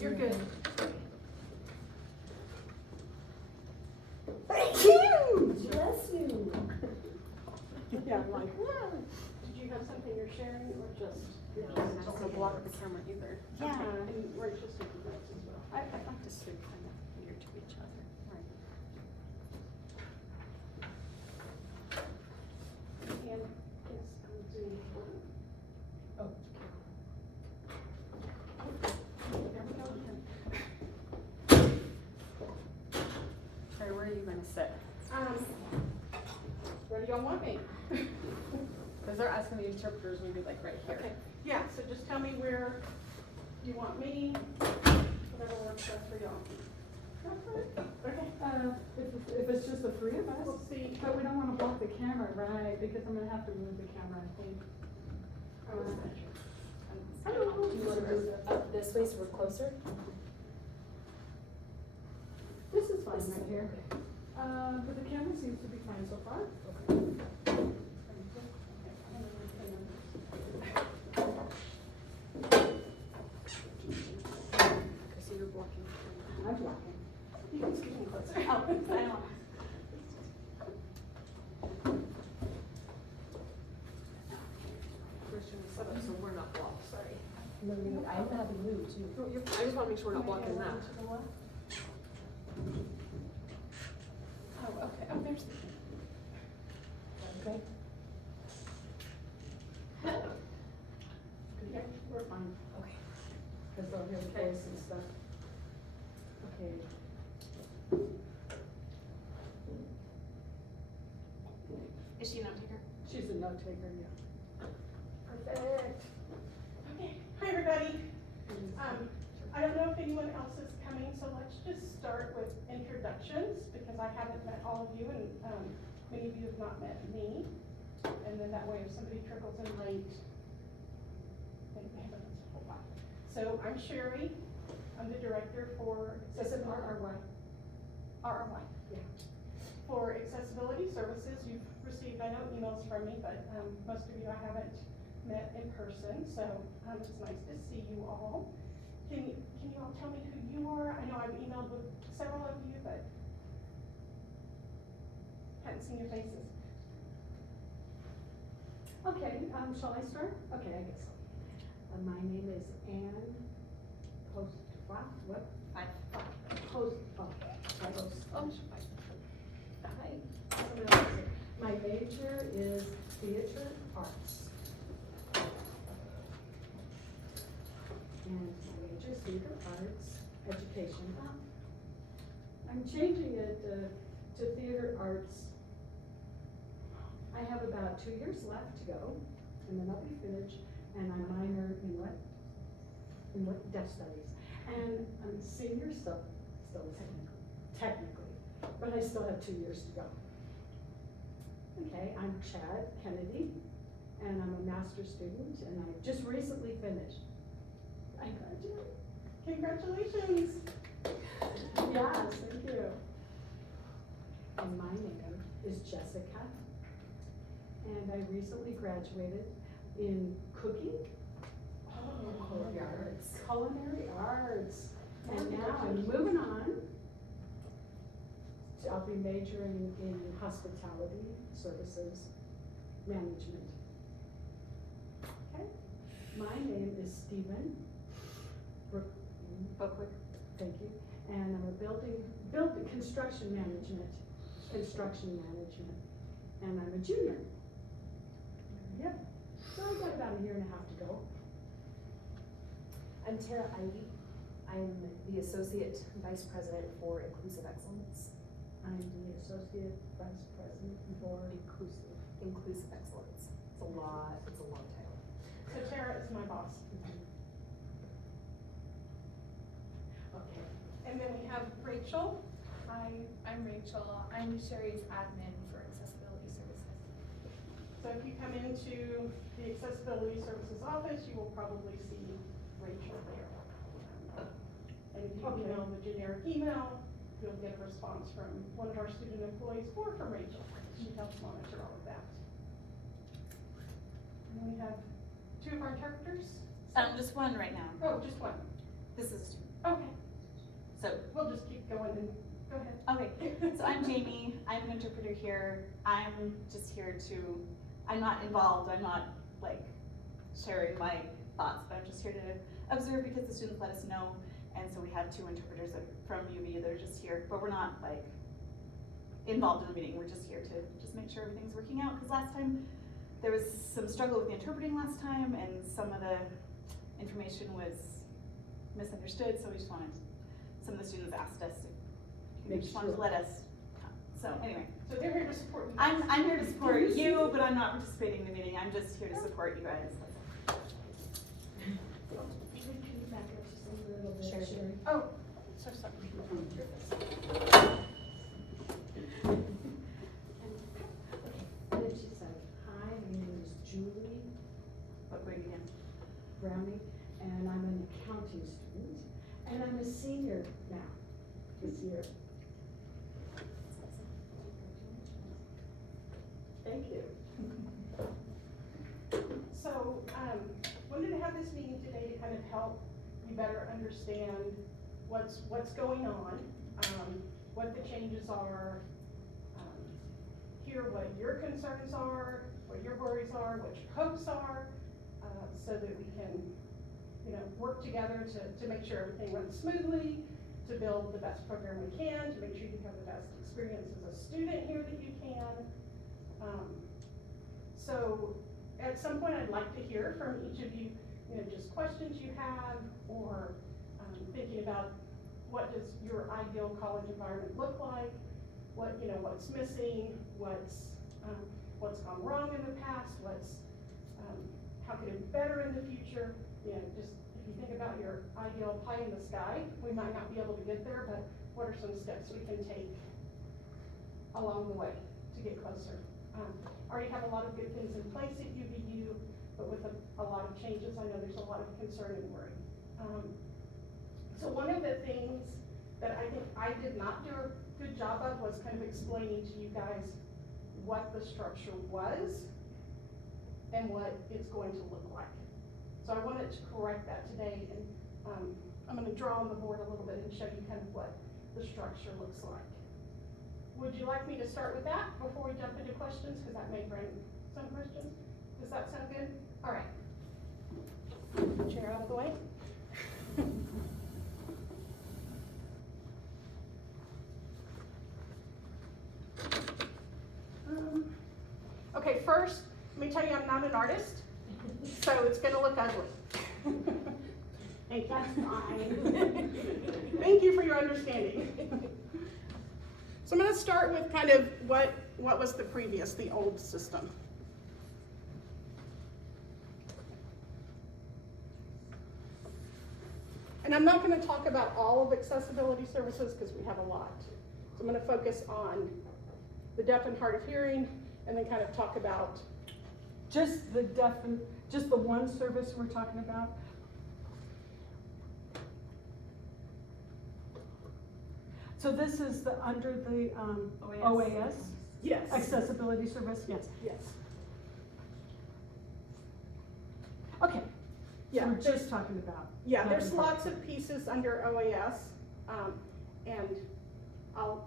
you're good. Thank you! Bless you. Yeah, I'm like, wow. Did you have something you're sharing or just? No, I'm not gonna block the camera either. Yeah. And Rachel's taking notes as well. I'd like to sit kind of near to each other. Right. And yes, I'm Zoom. Oh. There we go again. Sorry, where are you gonna sit? Where do y'all want me? Because they're asking the interpreters, maybe like right here. Okay, yeah, so just tell me where you want me, whatever works best for y'all. Okay. If it's just the three of us, We'll see. but we don't wanna block the camera, right, because I'm gonna have to move the camera, I think. Do you want to move up this way so we're closer? This is fine right here. But the camera seems to be fine so far. So you're blocking the camera. I'm blocking. You can scoot me closer. Oh, I don't. Christian is set up so we're not blocked, sorry. I'm happy to move too. No, you're, I just wanna make sure we're not blocking that. Oh, okay, oh, there's the. Okay. Okay, we're fine, Okay. because they'll hear the voice and stuff. Okay. Is she a note taker? She's a note taker, yeah. Perfect. Okay, hi everybody. I don't know if anyone else is coming, so let's just start with introductions, because I haven't met all of you, and many of you have not met me. And then that way, if somebody trickles in late, then they haven't missed a whole lot. So I'm Sherry. I'm the director for accessibility. RRY. Yeah. For accessibility services, you've received, I know, emails from me, but most of you I haven't met in person, so it's nice to see you all. Can you all tell me who you are? I know I've emailed with several of you, but hadn't seen your faces. Okay, shall I start? Okay, I guess so. My name is Ann Post, what? Five. Post, oh, Oh, Hi. My major is theater arts. And my major is theater arts education. I'm changing it to theater arts. I have about 2 years left to go, and then I'll be finished, and I minor in what? In what? Deaf studies. And I'm a senior still technically, but I still have 2 years to go. Okay, I'm Chad Kennedy, and I'm a master's student, and I just recently finished. I graduated. Congratulations. Yes, thank you. And my name is Jessica, and I recently graduated in cooking. Culinary arts. And now I'm moving on. I'll be majoring in hospitality services management. Okay. My name is Stephen Buckwick. Thank you. And I'm a building construction management. And I'm a junior. Yep. So I've got about 1.5 years to go. I'm Tara Ivy. I'm the Associate Vice President for Inclusive Excellence. I'm the Associate Vice President for Inclusive Excellence. It's a long title. So Tara is my boss. Okay. And then we have Rachel. Hi, I'm Rachel. I'm Sherry's admin for accessibility services. So if you come into the accessibility services office, you will probably see Rachel there. And if you email the generic email, you'll get a response from one of our student employees or from Rachel. She helps monitor all of that. And then we have 2 of our interpreters. Just one right now. Oh, just one. This is Okay, So, we'll just keep going and, go ahead. okay, so I'm Jamie, I'm an interpreter here. I'm just here to, I'm not involved, I'm not like sharing my thoughts, but I'm just here to observe because the students let us know. And so we have 2 interpreters from UV that are just here, but we're not like involved in the meeting. We're just here to just make sure everything's working out. Because last time there was some struggle with the interpreting last time, and some of the information was misunderstood. So we just wanted, some of the students asked us if they Make just wanted to sure. let us come. So anyway, So they're here to support you. I'm here to support you, but I'm not participating in the meeting. I'm just here to support you guys. Can you back up just a little bit, Sure. Sherry? Oh, so sorry. And then she said, hi, my name is Julie What grade again? Browning, and I'm an accounting student, and I'm a senior now, this year. Thank you. So, wanted to have this meeting today to kind of help you better understand what's going on, what the changes are, hear what your concerns are, what your worries are, what your hopes are, so that we can, work together to make sure everything runs smoothly, to build the best program we can, to make sure you have the best experience as a student here that you can. So at some point I'd like to hear from each of you, just questions you have, or thinking about what does your ideal college environment look like, what's missing, what's gone wrong in the past, how could it be better in the future. Just if you think about your ideal pie in the sky, we might not be able to get there, but what are some steps we can take along the way to get closer? Already have a lot of good things in place at UVU, but with a lot of changes, I know there's a lot of concern and worry. So one of the things that I think I did not do a good job of was kind of explaining to you guys what the structure was and what it's going to look like. So I wanted to correct that today, and I'm going to draw on the board a little bit and show you kind of what the structure looks like. Would you like me to start with that before we jump into questions? Because that may bring some questions. Does that sound good? All right. Chair out of the way. Okay, first, let me tell you I'm not an artist, so it's going to look ugly. Thank you. That's fine. Thank you for your understanding. So I'm going to start with kind of what was the old system. And I'm not going to talk about all of accessibility services because we have a lot. So I'm going to focus on the deaf and hard of hearing, and then kind of talk about Just the one service we're talking about? So this is under the OAS? yes, Accessibility service, yes. yes, Okay, so yeah. we're just talking about. Yeah, that there's part. lots of pieces under OAS, and I'll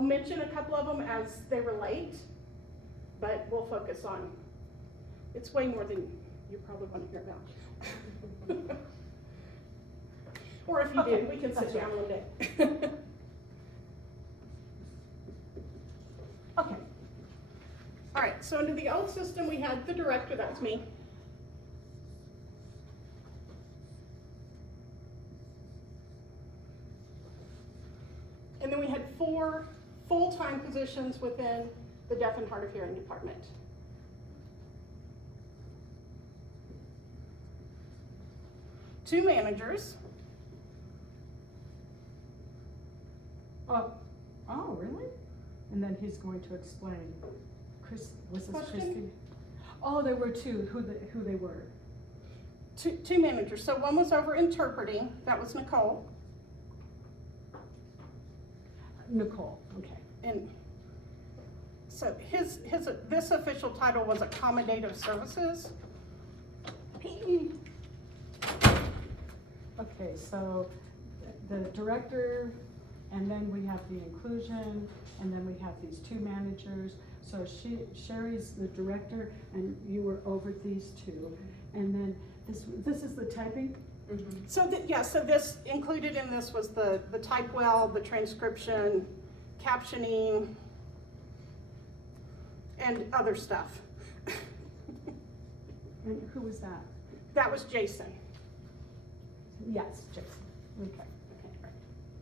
mention a couple of them as they relate, but we'll focus on, it's way more than you probably want to hear about. Or if you Okay, did, we can sit that's down right. one day. Okay, All right, so under the old system, we had the director, that's me. And then we had 4 full-time positions within the deaf and hard of hearing department. Two managers, oh, really? And then he's going to explain. Was this Question? Christie? Oh, there were 2, who they were. two managers. So one was over interpreting, that was Nicole, Nicole, okay. and so this official title was accommodative services. Okay, Okay, so the director, and then we have the inclusion, and then we have these two managers. So Sherry's the director, and you were over these two. And then this is the typing? So so this, included in this was the type well, the transcription, captioning, and other stuff. And who was that? That was Jason. Yes, Jason. Okay.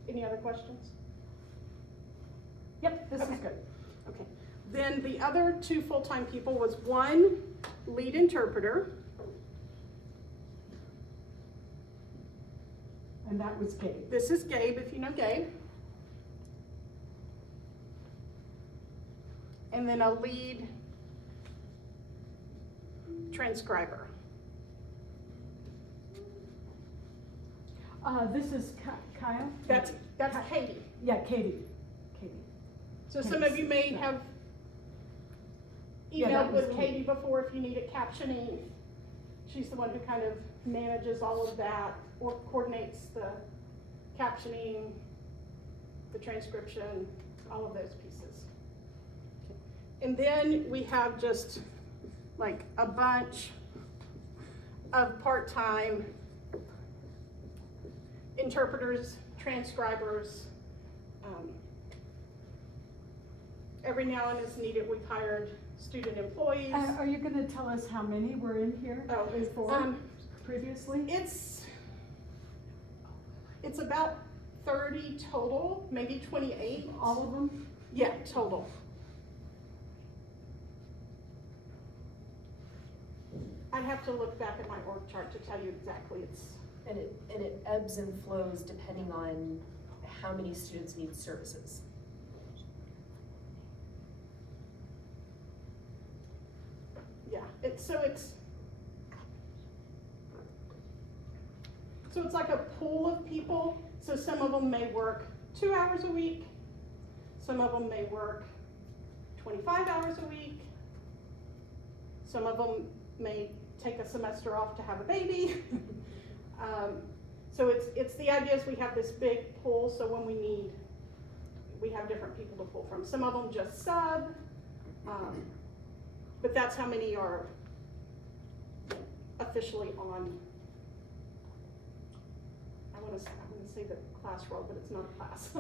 Any other questions? Yep, this is Okay. good. Okay. Then the other two full-time people was one lead interpreter, And that was Gabe. this is Gabe, if you know Gabe. And then a lead transcriber. This is Kyle? That's Katie. Yeah, Katie. Katie. So some of you may have Yeah, that emailed was with me. Katie before if you needed captioning. She's the one who kind of manages all of that or coordinates the captioning, the transcription, all of those pieces. And then we have just like a bunch of part-time interpreters, transcribers. Every now and as needed, we've hired student employees. Are you gonna tell us how many were in here Oh, before, previously? It's about 30 total, maybe 28. All of them? Yeah, total. I'd have to look back at my org chart to tell you exactly. And it ebbs and flows depending on how many students need services. Yeah, so it's like a pool of people. So some of them may work 2 hours a week. Some of them may work 25 hours a week. Some of them may take a semester off to have a baby. So it's the idea is we have this big pool, so when we need, we have different people to pull from. Some of them just sub, but that's how many are officially on. I want to say the class role, but it's not a class.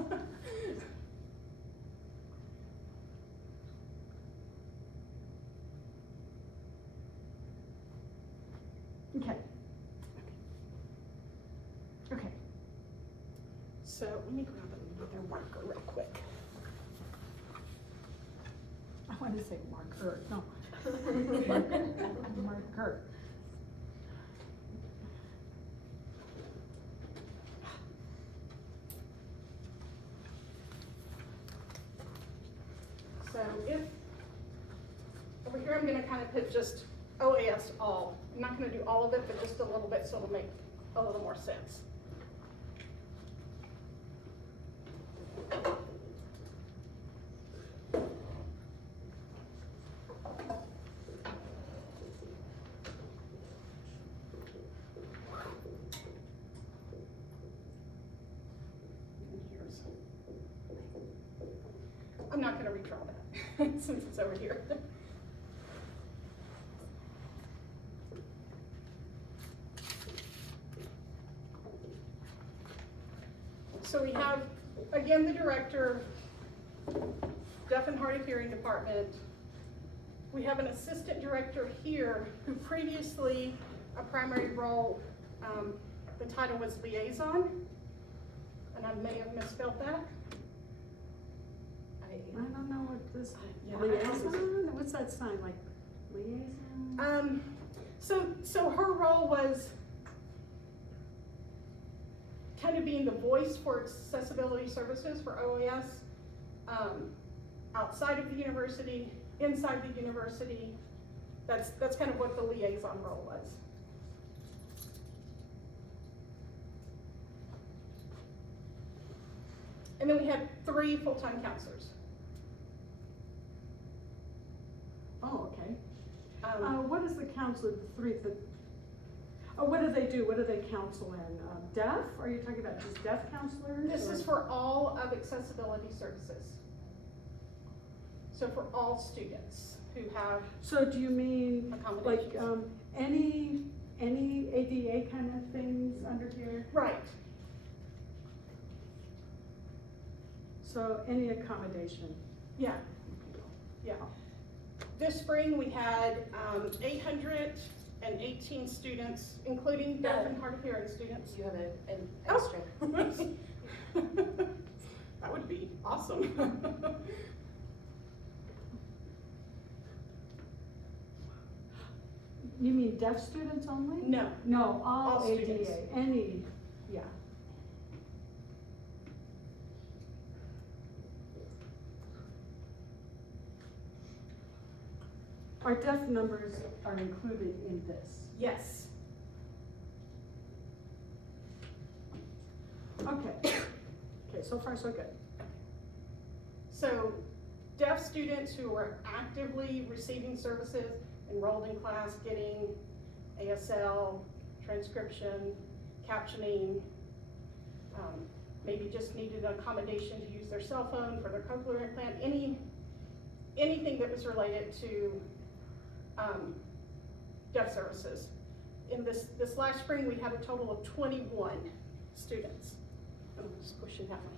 Okay. Okay. So let me grab another marker real quick. I want to say marker, no. Marker. So over here I'm gonna kind of put just OAS all. I'm not gonna do all of it, but just a little bit so it'll make a little more sense. I'm not gonna redraw that since it's over here. So we have, again, the director, deaf and hard of hearing department. We have an assistant director here who previously, a primary role, the title was liaison, and I may have misspelled that. I don't know what this, Yeah. liaison, what's that sign, like liaison? So her role was kind of being the voice for accessibility services for OAS, outside of the university, inside the university. That's kind of what the liaison role was. And then we had 3 full-time counselors. Oh, okay. Um, What is the counselor, the three, Oh, what do they do? What do they counsel in? Deaf? Are you talking about just deaf counselors? This or- is for all of accessibility services. So for all students who have So do you mean like, accommodations. any ADA kind of things under here? Right, So any accommodation? yeah, yeah. This spring, we had 818 students, including deaf and hard of hearing students. You have an Oh. extra. That would be awesome. You mean deaf students only? No, No, all All ADA, students. any, yeah. Our deaf numbers are included in this. yes. Okay. Okay, so far so good. So deaf students who are actively receiving services, enrolled in class, getting ASL, transcription, captioning, maybe just needed an accommodation to use their cell phone for their cochlear implant, anything that was related to deaf services. In this last spring, we had a total of 21 students. I'm squishing that one.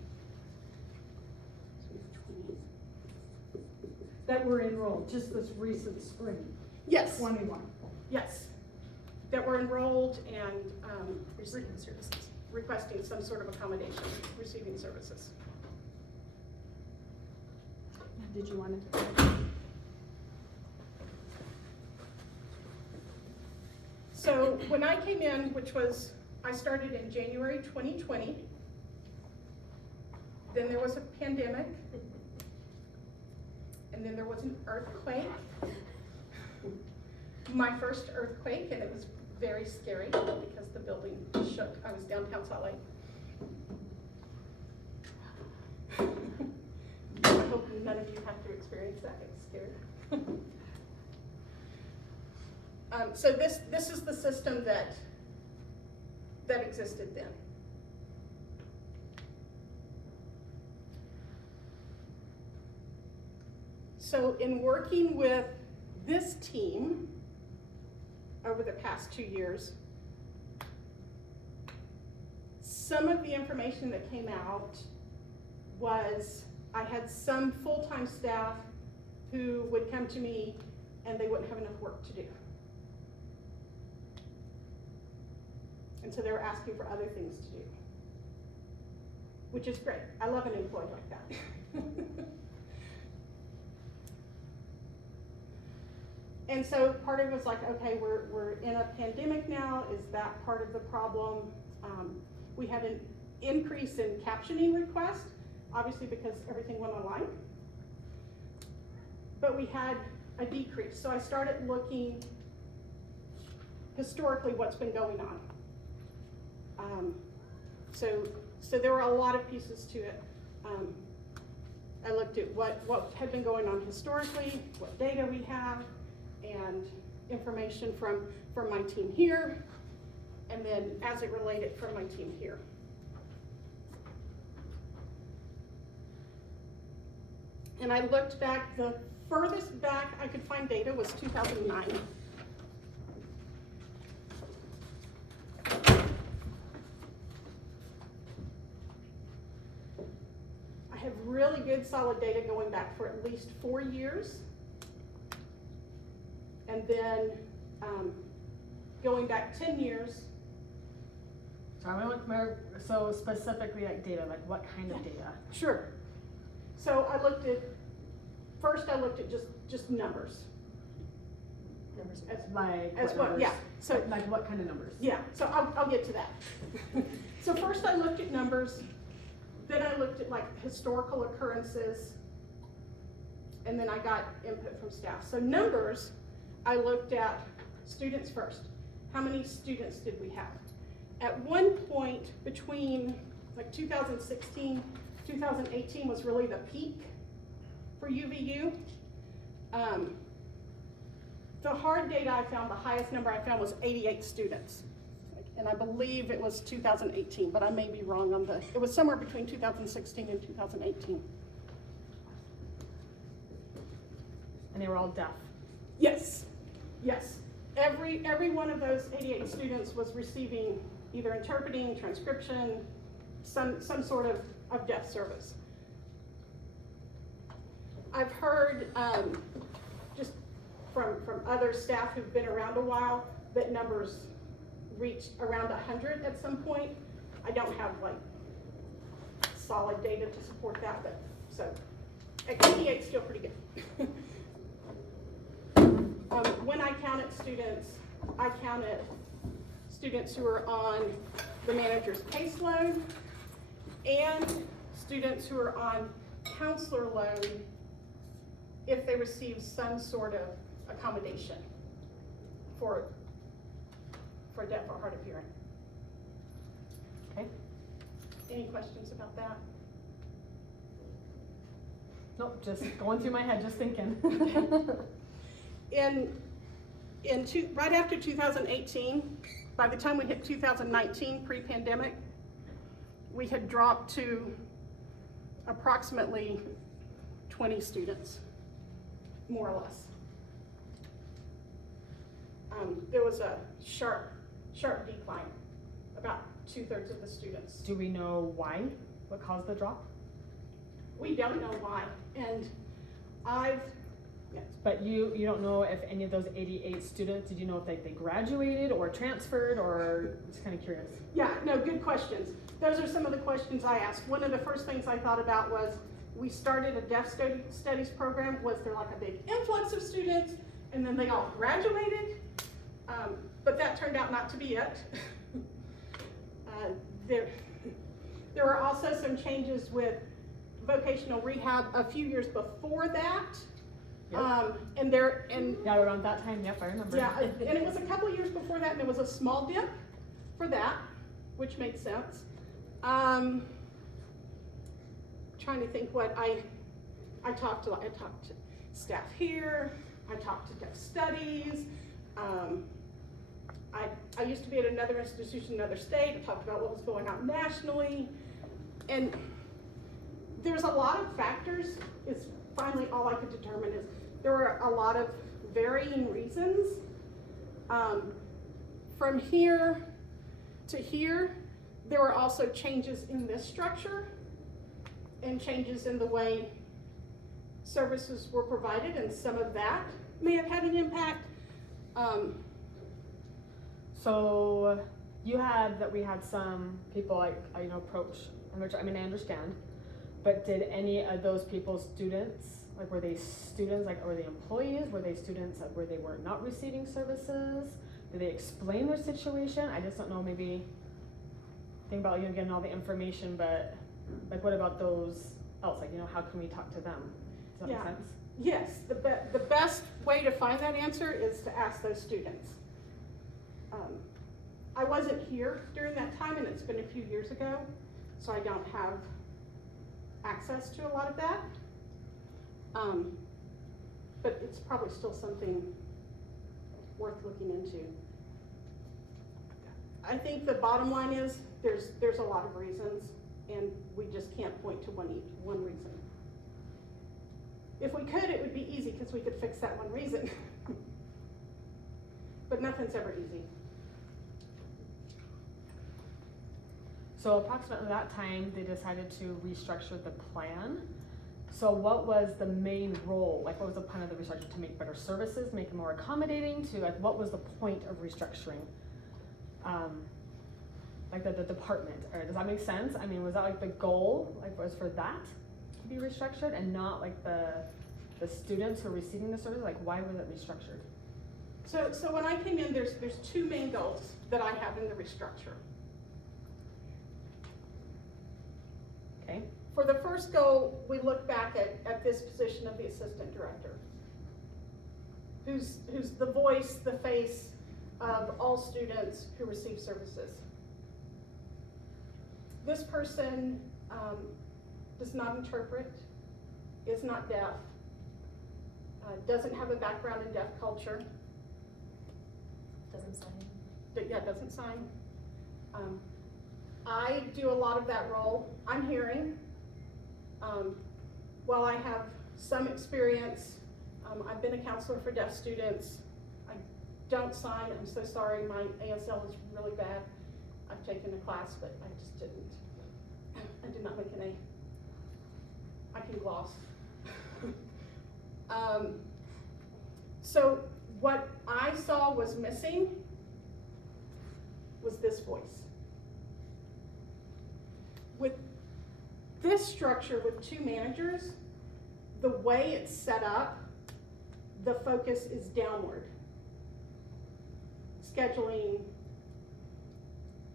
That were enrolled, just this recent spring, Yes, 21. yes, that were enrolled and Receiving services. requesting some sort of accommodation, receiving services. Did you want to? So when I came in, I started in January 2020. Then there was a pandemic. And then there was an earthquake. My first earthquake, and it was very scary because the building shook. I was downtown Salt Lake. I hope none of you have to experience that. It's scary. So this is the system that existed then. So in working with this team over the past 2 years, some of the information that came out was I had some full-time staff who would come to me and they wouldn't have enough work to do. And so they were asking for other things to do, which is great. I love an employee like that. And so part of it was like, okay, we're in a pandemic now. Is that part of the problem? We had an increase in captioning requests, obviously because everything went online. But we had a decrease. So I started looking historically what's been going on. So there were a lot of pieces to it. I looked at what had been going on historically, what data we have, and information from my team here, and then as it related from my team here. And I looked back, the furthest back I could find data was 2009. I have really good solid data going back for at least 4 years. And then going back 10 years. So I want more, so specifically like data, like what kind of data? Sure. So I looked at, first I looked at just numbers. Numbers. Like As what what, numbers? yeah, so, Like what kind of numbers? yeah, so I'll get to that. So first I looked at numbers, then I looked at like historical occurrences, and then I got input from staff. So numbers, I looked at students first. How many students did we have? At one point between like 2016, 2018 was really the peak for UVU. The hard data I found, the highest number I found was 88 students. and I believe it was 2018, but I may be wrong on it was somewhere between 2016 and 2018. And they were all deaf. Yes, yes. Every one of those 88 students was receiving either interpreting, transcription, some sort of deaf service. I've heard just from other staff who've been around a while that numbers reached around 100 at some point. I don't have like solid data to support that, but so 88 is still pretty good. When I counted students, I counted students who are on the manager's caseload and students who are on counselor load if they receive some sort of accommodation for deaf or hard of hearing. Okay. Any questions about that? Nope, just going through my head, just thinking. Right after 2018, by the time we hit 2019, pre-pandemic, we had dropped to approximately 20 students, more or less. There was a sharp decline, about 2/3 of the students. Do we know why? What caused the drop? We don't know why, and But you don't know if any of those 88 students, did you know if they graduated or transferred, or just kind of curious? Yeah, no, good questions. Those are some of the questions I asked. One of the first things I thought about was, we started a deaf studies program. Was there like a big influx of students and then they all graduated? But that turned out not to be it. There were also some changes with vocational rehab a few years before that. Yep. Yeah, around that time, yep, I remember. Yeah, and it was a couple of years before that, and there was a small dip for that, which made sense. Trying to think what I talked to staff here, I talked to deaf studies, I used to be at another institution in another state. I talked about what was going on nationally, and there's a lot of factors. Is finally all I could determine is there were a lot of varying reasons. From here to here, there were also changes in this structure and changes in the way services were provided, and some of that may have had an impact. So you had that we had some people approach, which I mean I understand, but did any of those people students, like were they students, like were they employees, were they students where they were not receiving services? Did they explain their situation? I just don't know, maybe think about getting all the information, but like what about those else? Like, how can we talk to them? Does that make sense? Yes, the best way to find that answer is to ask those students. I wasn't here during that time, and it's been a few years ago, so I don't have access to a lot of that. But it's probably still something worth looking into. I think the bottom line is there's a lot of reasons, and we just can't point to one reason. If we could, it would be easy because we could fix that one reason. But nothing's ever easy. So approximately that time, they decided to restructure the plan. So what was the main role? Like, what was the plan of the restructure? To make better services, make it more accommodating? To like, what was the point of restructuring? Like the department, or does that make sense? I mean, was that like the goal? Like, was for that to be restructured, and not like the students who are receiving the service? Like, why was it restructured? So when I came in, there's two main goals that I have in the restructure. Okay. For the first goal, we look back at this position of the assistant director, who's the voice, the face of all students who receive services. This person does not interpret, is not deaf, doesn't have a background in deaf culture. Doesn't sign. Doesn't sign. I do a lot of that role. I'm hearing. While I have some experience, I've been a counselor for deaf students. I don't sign, I'm so sorry, my ASL is really bad. I've taken a class, but I just didn't. I did not make an A. I can gloss. So what I saw was missing was this voice. With this structure with two managers, the way it's set up, the focus is downward. Scheduling,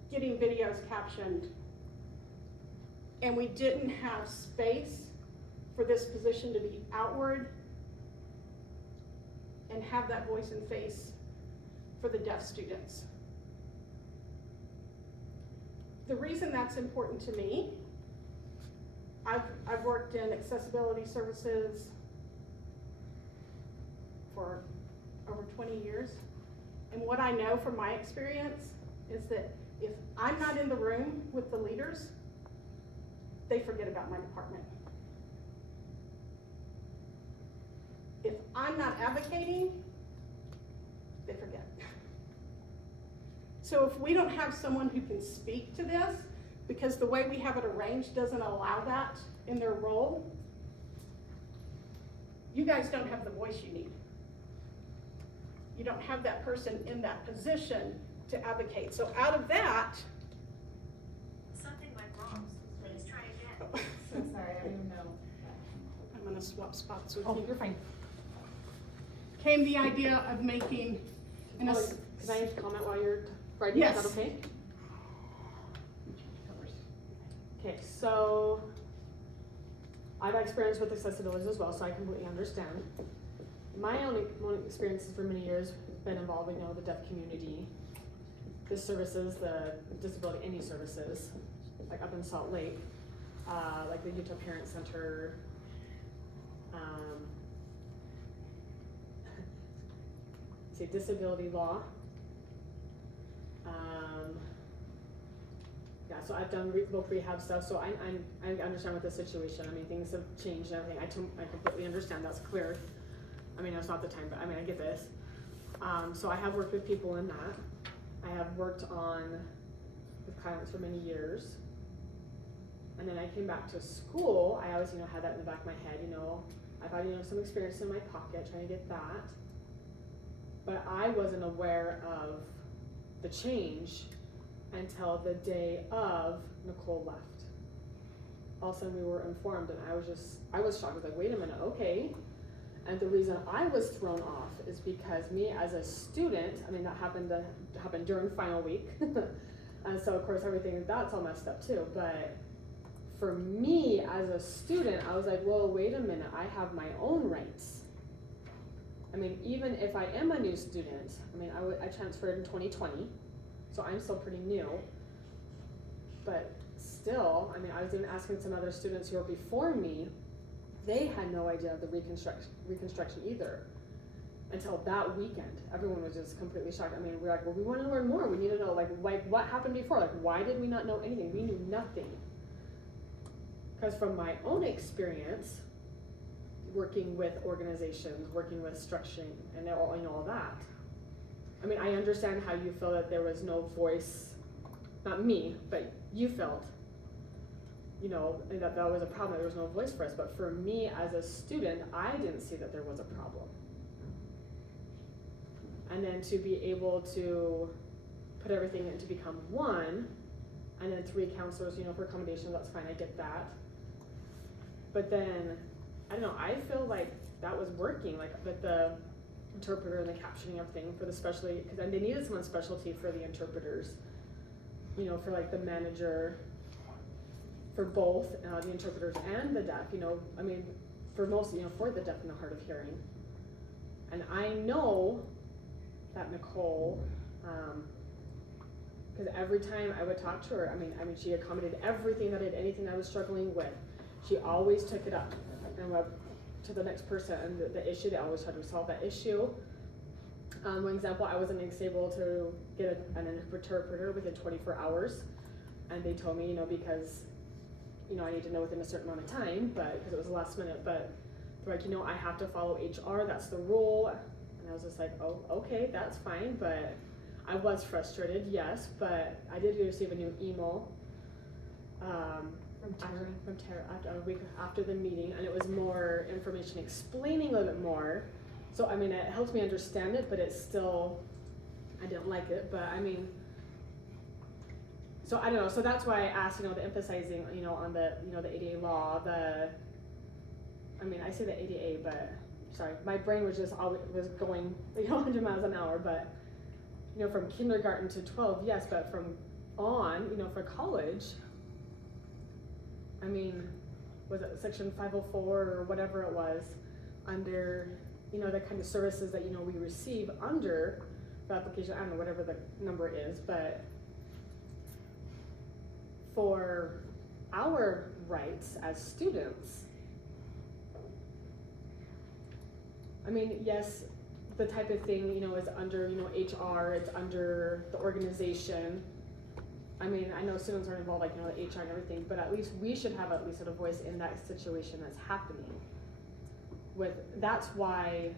getting videos captioned, and we didn't have space for this position to be outward and have that voice and face for the deaf students. The reason that's important to me, I've worked in accessibility services for over 20 years, and what I know from my experience is that if I'm not in the room with the leaders, they forget about my department. If I'm not advocating, they forget. So if we don't have someone who can speak to this, because the way we have it arranged doesn't allow that in their role, you guys don't have the voice you need. You don't have that person in that position to advocate. So out of that, Something went wrong. Please try again. So sorry, I don't even know. I'm gonna swap spots with Oh, you. you're fine. Came the idea of making an Can I comment while you're writing? Yes. Is that okay? Okay, so I've experienced with accessibility as well, so I completely understand. My own experiences for many years been involving, the deaf community, the services, the disability, any services, like up in Salt Lake, like the Utah Parent Center, disability law. Yeah, so I've done local rehab stuff, so I understand what the situation. I mean, things have changed and everything. I completely understand. That's clear. I mean, it's not the time, but I mean, I get this. So I have worked with people in that. I have worked with clients for many years. And then I came back to school. I always, had that in the back of my head, I've had, some experience in my pocket trying to get that. But I wasn't aware of the change until the day of Nicole left. All of a sudden we were informed, and I was shocked. I was like, wait a minute, okay. And the reason I was thrown off is because me as a student, that happened during final week. And so of course that's all messed up too. But for me as a student, I was like, whoa, wait a minute, I have my own rights. Even if I am a new student, I transferred in 2020, so I'm still pretty new. But still, I was even asking some other students who were before me, they had no idea of the reconstruction either. Until that weekend, everyone was just completely shocked. We're like, well, we want to learn more. We need to know, like what happened before? Like, why did we not know anything? We knew nothing. Because from my own experience, working with organizations, working with structuring, and all that. I understand how you feel that there was no voice, not me, but you felt, and that was a problem, there was no voice for us. But for me as a student, I didn't see that there was a problem. And then to be able to put everything in to become one, and then 3 counselors, for accommodation, that's fine, I get that. But then, I don't know, I feel like that was working, like with the interpreter and the captioning everything for the specialty, because they needed someone specialty for the interpreters, for like the manager, for both the interpreters and the deaf, for most, for the deaf and the hard of hearing. And I know that Nicole, because every time I would talk to her, she accommodated everything anything I was struggling with. She always took it up and went to the next person, and the issue, they always tried to resolve that issue. One example, I wasn't able to get an interpreter within 24 hours. And they told me, you know, because, you know, I need to know within a certain amount of time, but because it was the last minute, but they're like, you know, I have to follow HR, that's the rule. And I was just like, oh, okay, that's fine. But I was frustrated, yes, but I did receive a new email From Tara. from Tara after a week after the meeting, and it was more information explaining a little bit more. So I mean, it helped me understand it, but it's still, I didn't like it. But I mean, so I don't know. So that's why I asked, you know, the emphasizing, you know, on the, you know, the ADA law. I mean, I say the ADA, but sorry, my brain was just always was going, you know, 100 miles an hour. But you know, from kindergarten to 12, yes, but from on, you know, for college. I mean, was it section 504 or whatever it was, under, you know, the kind of services that, you know, we receive under the application, I don't know, whatever the number is, but for our rights as students, I mean, yes, the type of thing, you know, is under, you know, HR, it's under the organization. I mean, I know students are involved, like, you know, the HR and everything, but at least we should have at least a voice in that situation that's happening. That's why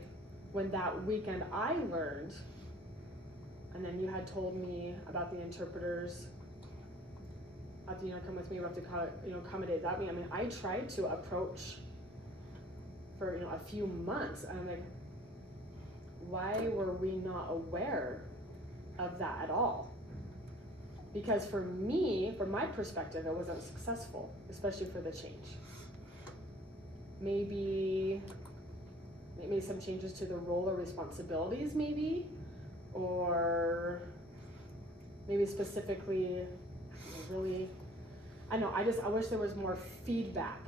when that weekend I learned, and then you had told me about the interpreters, after, you know, come with me, we have to, you know, accommodate that. I mean, I tried to approach for, you know, a few months, and I'm like, why were we not aware of that at all? Because for me, from my perspective, it wasn't successful, especially for the change. Maybe some changes to the role or responsibilities, maybe, or maybe specifically, really, I know, I wish there was more feedback.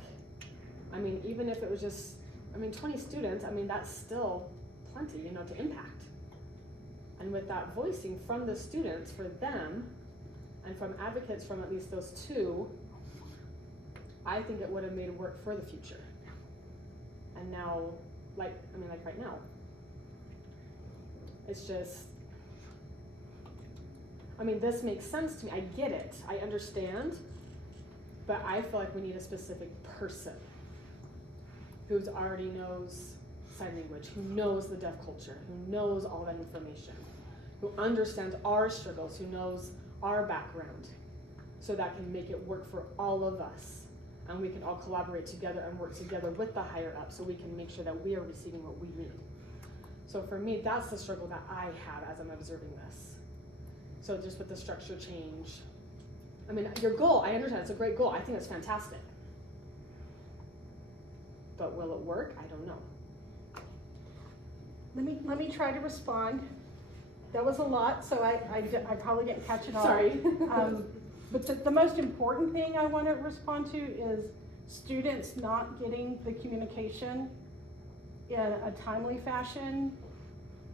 I mean, even if it was just, I mean, 20 students, I mean, that's still plenty, you know, to impact. And with that voicing from the students for them, and from advocates from at least those two, I think it would have made it work for the future. And now, like right now, it's just, I mean, this makes sense to me. I get it, I understand, but I feel like we need a specific person who's already knows sign language, who knows the deaf culture, who knows all that information, who understands our struggles, who knows our background, so that can make it work for all of us, and we can all collaborate together and work together with the higher up, so we can make sure that we are receiving what we need. So for me, that's the struggle that I have as I'm observing this. So just with the structure change, I mean, your goal, I understand, it's a great goal, I think it's fantastic, but will it work? I don't know. Let me try to respond. That was a lot, so I probably didn't catch it all. Sorry. But the most important thing I want to respond to is students not getting the communication in a timely fashion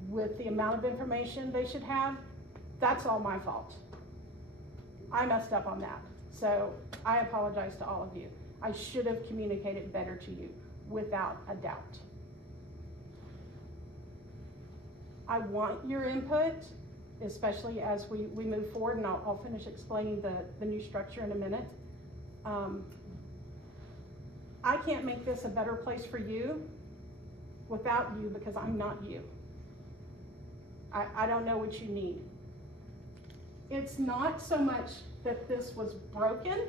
with the amount of information they should have. That's all my fault. I messed up on that. So I apologize to all of you. I should have communicated better to you, without a doubt. I want your input, especially as we move forward, and I'll finish explaining the new structure in a minute. I can't make this a better place for you without you, because I'm not you. I don't know what you need. It's not so much that this was broken,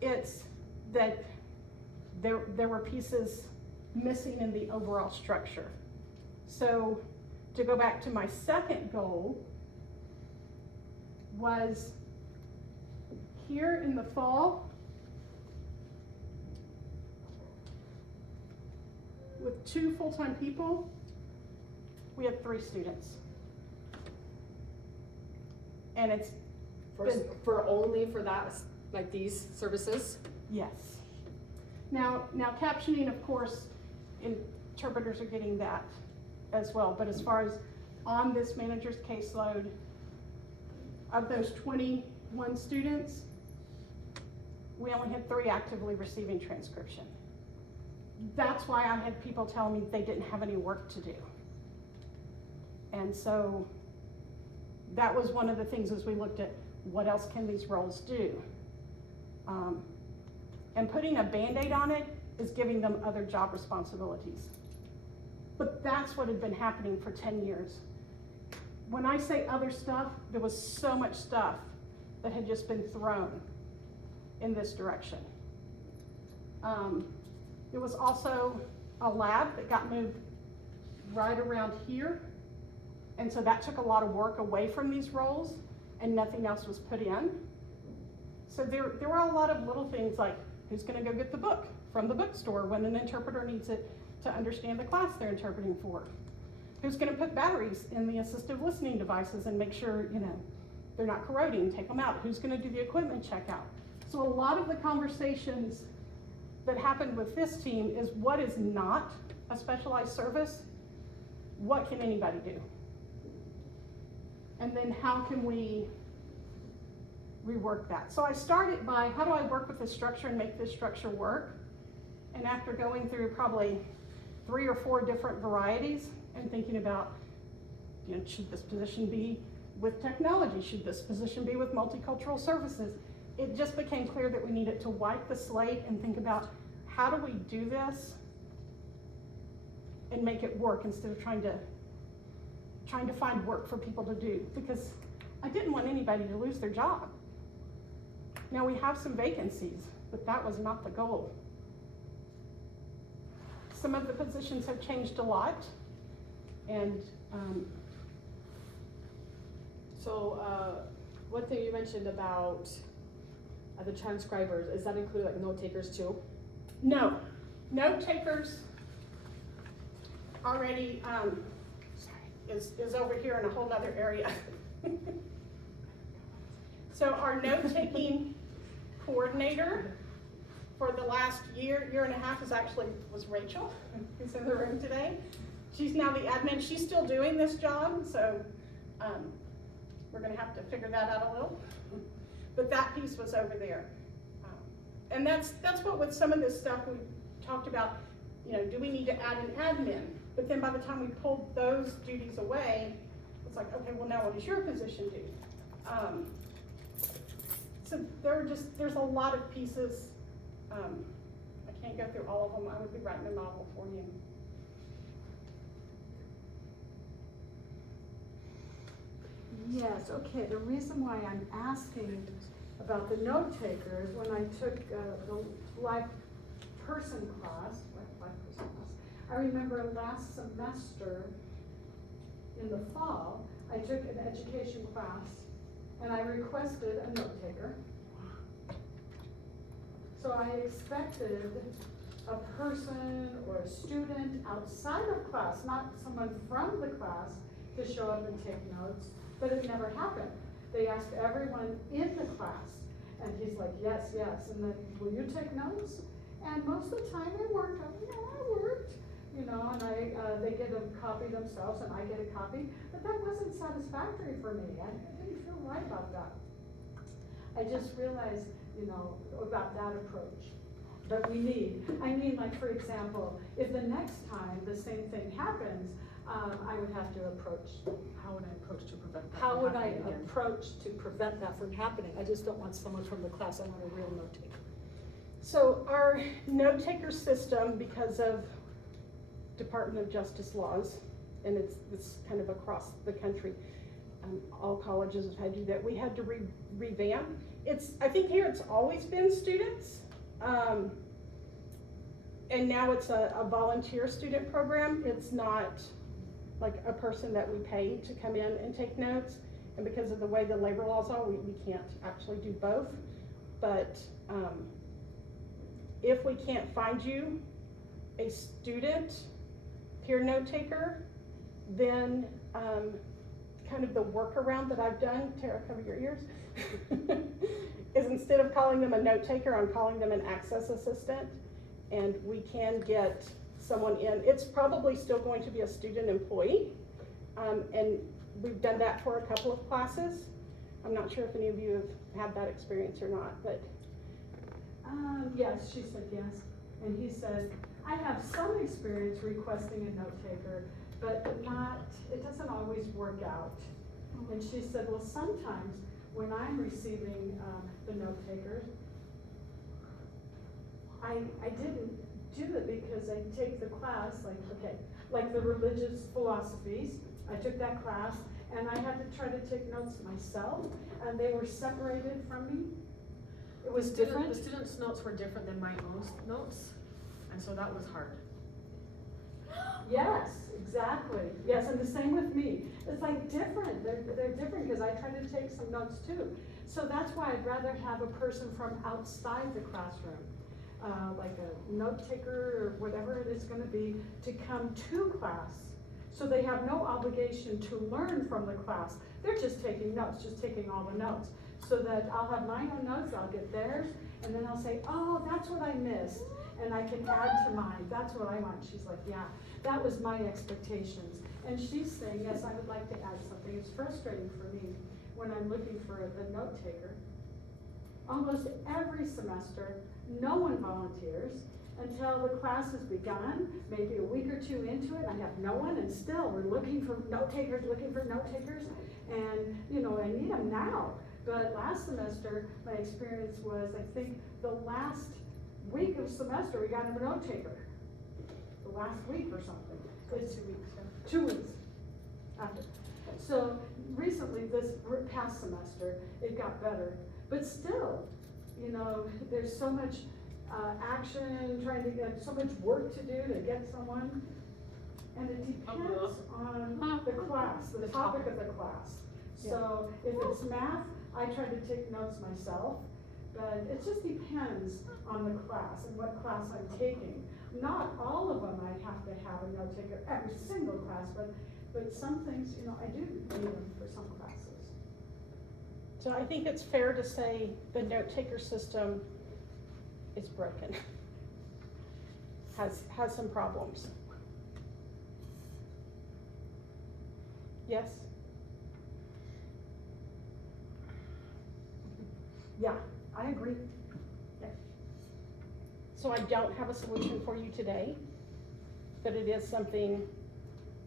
it's that there were pieces missing in the overall structure. So to go back to my second goal, was here in the fall, with 2 full-time people, we had 3 students. And it's For only for that, like these services? yes. Now captioning, of course, interpreters are getting that as well, but as far as on this manager's caseload, of those 21 students, we only had 3 actively receiving transcription. that's why I had people tell me they didn't have any work to do. And so that was one of the things as we looked at what else can these roles do. And putting a Band-Aid on it is giving them other job responsibilities. But that's what had been happening for 10 years. When I say other stuff, there was so much stuff that had just been thrown in this direction. There was also a lab that got moved right around here. And so that took a lot of work away from these roles and nothing else was put in. So there were a lot of little things like who's gonna go get the book from the bookstore when an interpreter needs it to understand the class they're interpreting for? Who's gonna put batteries in the assistive listening devices and make sure, they're not corroding, take them out? Who's gonna do the equipment checkout? So a lot of the conversations that happened with this team is what is not a specialized service? What can anybody do? And then how can we rework that? So I started by, how do I work with this structure and make this structure work? And after going through probably 3 or 4 different varieties and thinking about, should this position be with technology? Should this position be with multicultural services? It just became clear that we needed to wipe the slate and think about how do we do this and make it work instead of trying to find work for people to do, because I didn't want anybody to lose their job. Now we have some vacancies, but that was not the goal. Some of the positions have changed a lot, and one thing you mentioned about the transcribers, is that include like note takers too? no, note takers already is over here in a whole other area. So our note-taking coordinator for the last year and a half was Rachel, who's in the room today. She's now the admin. She's still doing this job, so we're gonna have to figure that out a little. But that piece was over there. And that's what with some of this stuff we talked about, do we need to add an admin? But then by the time we pulled those duties away, it's like, okay, well now what does your position do? So there's a lot of pieces. I can't go through all of them. I would be writing a novel for you. Yes, okay, the reason why I'm asking about the note takers, when I took the live person class, I remember last semester in the fall, I took an education class and I requested a note taker. So I expected a person or a student outside of class, not someone from the class, to show up and take notes, but it never happened. They asked everyone in the class, and he's like, yes, and then, will you take notes? And most of the time I worked, I worked, and they get a copy themselves and I get a copy, but that wasn't satisfactory for me. I didn't feel right about that. I just realized, about that approach that we need. I mean, like, for example, if the next time the same thing happens, I would have to approach. How would I approach to prevent that? How from would I happening again? approach to prevent that from happening? I just don't want someone from the class, I want a real note taker. So our note taker system, because of Department of Justice laws, and it's kind of across the country, all colleges have had to do that. We had to revamp. I think here it's always been students, and now it's a volunteer student program. It's not like a person that we pay to come in and take notes, and because of the way the labor laws are, we can't actually do both. But if we can't find you a student peer note taker, then kind of the workaround that I've done, Tara, cover your ears, is instead of calling them a note taker, I'm calling them an access assistant, and we can get someone in. It's probably still going to be a student employee, and we've done that for a couple of classes. I'm not sure if any of you have had that experience or not, but. Yes, she said yes, and he said, I have some experience requesting a note taker, but it doesn't always work out. And she said, well, sometimes when I'm receiving the note taker, I didn't do it because I take the class, like the religious philosophies. I took that class and I had to try to take notes myself, and they were separated from me. It was different. The students' notes were different than my own notes, and so that was hard. Yes, exactly. Yes, and the same with me. It's like different. They're different because I try to take some notes too. So that's why I'd rather have a person from outside the classroom, like a note taker or whatever it is going to be, to come to class. So they have no obligation to learn from the class. They're just taking notes, just taking all the notes. So that I'll have my own notes, I'll get theirs, and then I'll say, oh, that's what I missed. And I can add to mine. That's what I want. She's like, yeah, that was my expectations. And she's saying, yes, I would like to add something. It's frustrating for me when I'm looking for the note taker. Almost every semester, no one volunteers until the class has begun, maybe a week or two into it. I have no one, and still we're looking for note takers. And, you know, I need them now. But last semester, my experience was, I think the last week of semester, we got a note taker. The last week or something. It's 2 weeks. 2 weeks after. So recently, this past semester, it got better. But still, you know, there's so much action, trying to get so much work to do to get someone. And it depends on the class, the topic of the class. So if it's math, I try to take notes myself, but it just depends on the class and what class I'm taking. Not all of them I have to have a note taker every single class, but some things, you know, I do need them for some classes. So I think it's fair to say the note taker system is broken. Has some problems. Yes? Yeah, I agree. Okay. So I don't have a solution for you today, but it is something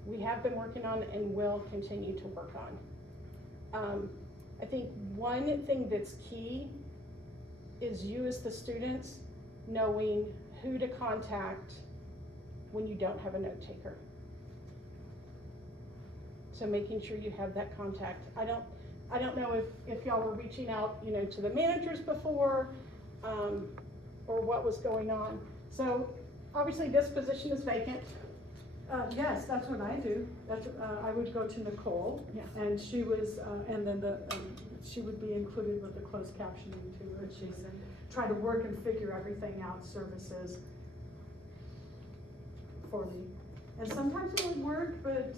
we have been working on and will continue to work on. I think one thing that's key is you as the students knowing who to contact when you don't have a note taker. So making sure you have that contact. I don't know if y'all were reaching out, you know, to the managers before, or what was going on. So obviously this position is vacant. Yes, that's what I do. That's, I would go to Nicole, Yeah. and she was, and then she would be included with the closed captioning too, but she's try to work and figure everything out, services for me. And sometimes it would work, but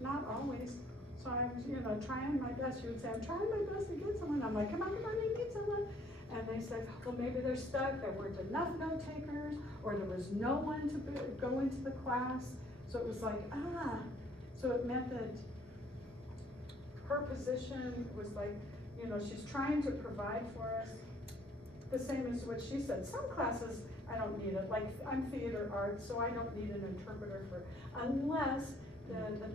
not always. So I was, you know, trying my best. She would say, I'm trying my best to get someone. I'm like, come on, I need someone. And they said, well, maybe they're stuck. There weren't enough note takers, or there was no one to go into the class. So it was like, so it meant that her position was like, you know, she's trying to provide for us the same as what she said. Some classes, I don't need it. Like, I'm theater arts, so I don't need an interpreter unless the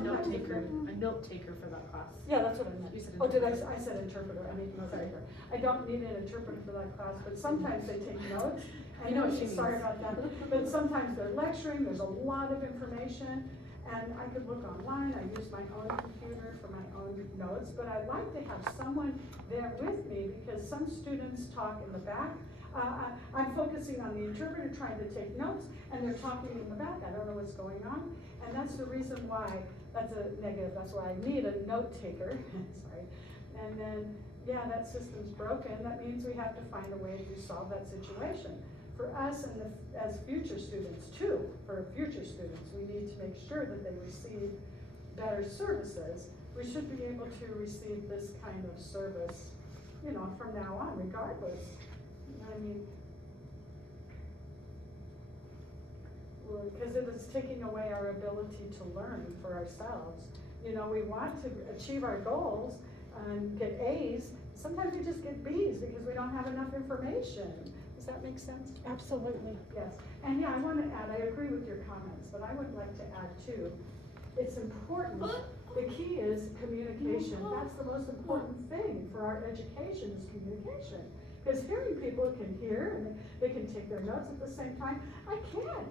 note taker. A note taker for that class. Yeah, that's what I meant. You said Oh, I said interpreter, I mean note taker. I don't need an interpreter for that class, but sometimes they take notes. I know, she's sorry about that, but sometimes they're lecturing, there's a lot of information, and I could look online, I use my own computer for my own notes, but I'd like to have someone there with me, because some students talk in the back. I'm focusing on the interpreter trying to take notes, and they're talking in the back, I don't know what's going on, and that's the reason why, that's a negative, that's why I need a note taker, sorry. And then, yeah, that system's broken, that means we have to find a way to solve that situation. For us and as future students too, for future students, we need to make sure that they receive better services. We should be able to receive this kind of service, you know, from now on, regardless. I mean, because it is taking away our ability to learn for ourselves. You know, we want to achieve our goals and get A's. Sometimes we just get B's because we don't have enough information. Does that make sense? Absolutely. Yes, and yeah, I want to add, I agree with your comments, but I would like to add too, it's important, the key is communication. That's the most important thing for our education is communication. Because hearing people can hear and they can take their notes at the same time. I can't.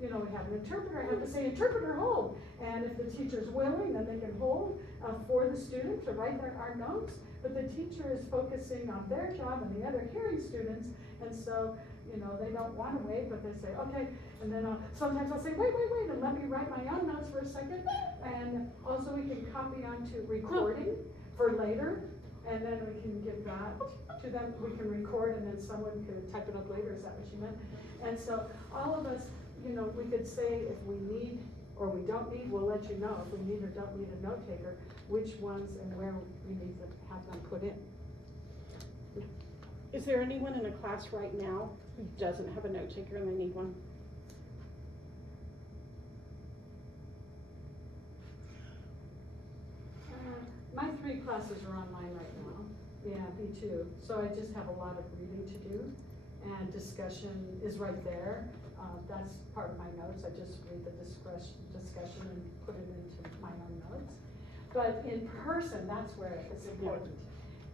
You know, we have an interpreter, I have to say, interpreter hold. And if the teacher's willing, then they can hold for the student to write our notes. But the teacher is focusing on their job and the other hearing students. And so, you know, they don't want to wait, but they say, okay. And then sometimes I'll say, wait, and let me write my own notes for a second. And also we can copy onto recording for later. And then we can give that to them, we can record and then someone can type it up later, is that what you meant? And so all of us, you know, we could say if we need or we don't need, we'll let you know if we need or don't need a note taker, which ones and where we need to have them put in. Is there anyone in a class right now who doesn't have a note taker and they need one? My 3 classes are online right now. Yeah, me too. So I just have a lot of reading to do, and discussion is right there. That's part of my notes. I just read the discussion and put it into my own notes. But in person, that's where it's important.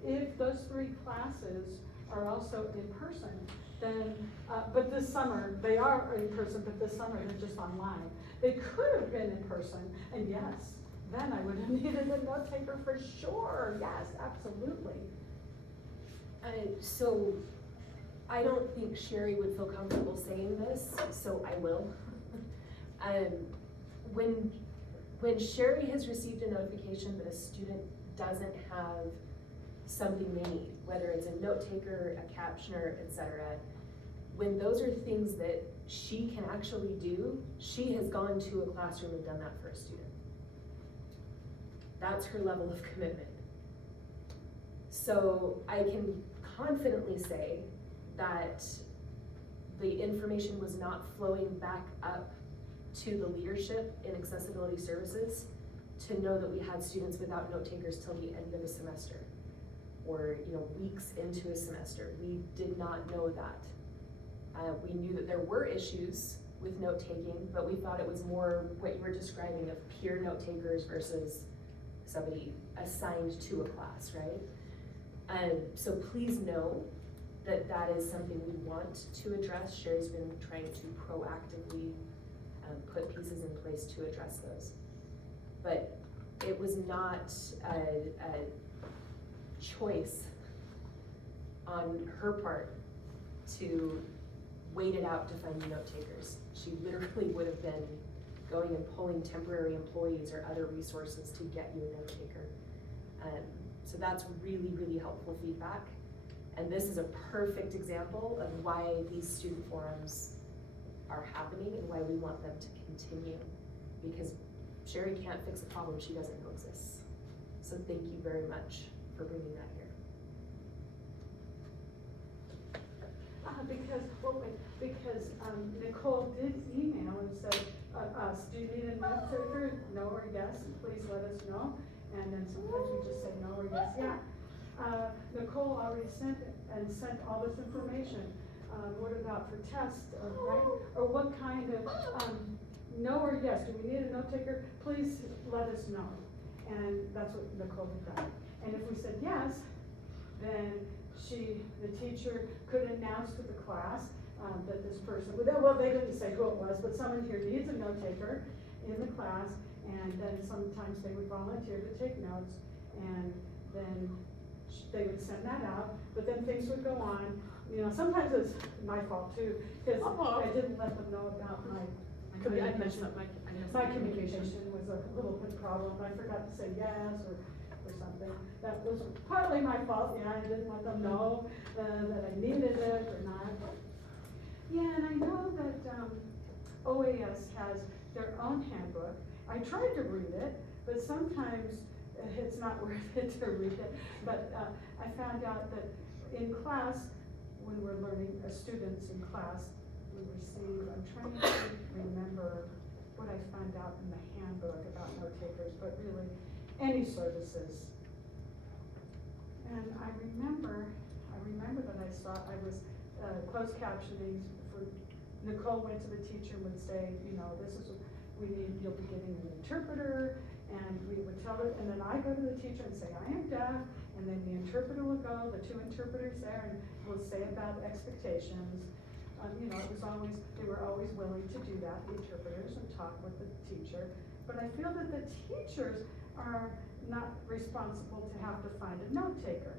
If those 3 classes are also in person, then, but this summer, they are in person, but this summer they're just online. They could have been in person, and yes, then I would have needed a note taker for sure. Yes, absolutely. So I don't think Sherry would feel comfortable saying this, so I will. When Sherry has received a notification that a student doesn't have something they need, whether it's a note taker, a captioner, etc., when those are things that she can actually do, she has gone to a classroom and done that for a student. That's her level of commitment. So I can confidently say that the information was not flowing back up to the leadership in accessibility services to know that we had students without note takers till the end of a semester or, you know, weeks into a semester. We did not know that. We knew that there were issues with note taking, but we thought it was more what you were describing of peer note takers versus somebody assigned to a class, right? So please know that that is something we want to address. Sherry's been trying to proactively put pieces in place to address those. But it was not a choice on her part to wait it out to find note takers. She literally would have been going and pulling temporary employees or other resources to get you a note taker. So that's really, really helpful feedback. And this is a perfect example of why these student forums are happening and why we want them to continue. Because Sherry can't fix a problem she doesn't know exists. So thank you very much for bringing that here. Because Nicole did email and said, us, do you need a note taker? No or yes, please let us know. And then sometimes we just say no or yes, yeah. Nicole already sent all this information. What about for tests, right? Or what kind of, no or yes, do we need a note taker? Please let us know. And that's what Nicole had done. And if we said yes, then the teacher could announce to the class that this person, well, they didn't say who it was, but someone here needs a note taker in the class, and then sometimes they would volunteer to take notes, and then they would send that out, but then things would go on. You know, sometimes it's my fault too, because I didn't let them know about my communication. My communication was a little bit problem. I forgot to say yes or something. That was partly my fault. Yeah, I didn't let them know that I needed it or not. Yeah, and I know that OAS has their own handbook. I tried to read it, but sometimes it's not worth it to read it. But I found out that in class, when we're learning, students in class, we receive, I'm trying to remember what I found out in the handbook about note takers, but really any services. And I remember that I closed captioning for, Nicole went to the teacher and would say, you know, this is, you'll be getting an interpreter, and we would tell her, and then I go to the teacher and say, I am deaf, and then the interpreter will go, the two interpreters there, and will say about expectations. You know, they were always willing to do that, the interpreters, and talk with the teacher. But I feel that the teachers are not responsible to have to find a note taker.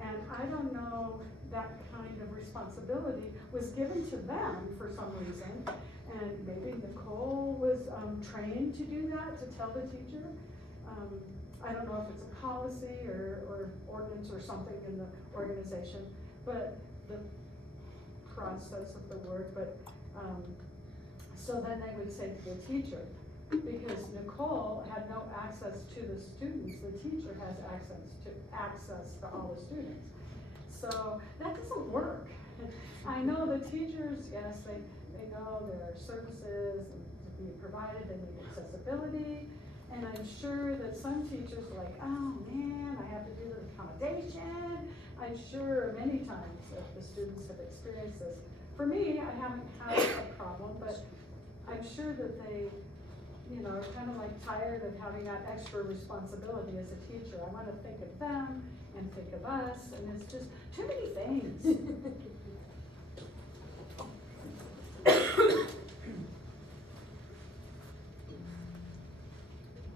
And I don't know, that kind of responsibility was given to them for some reason. And maybe Nicole was trained to do that, to tell the teacher. I don't know if it's a policy or ordinance or something in the organization, but the process of the word, but so then they would say to the teacher, because Nicole had no access to the students, the teacher has access to all the students. So that doesn't work. I know the teachers, yes, they know there are services to be provided, they need accessibility, and I'm sure that some teachers are like, oh man, I have to do the accommodation. I'm sure many times that the students have experienced this. For me, I haven't had a problem, but I'm sure that they, you know, are kind of like tired of having that extra responsibility as a teacher. I want to think of them and think of us, and it's just too many things.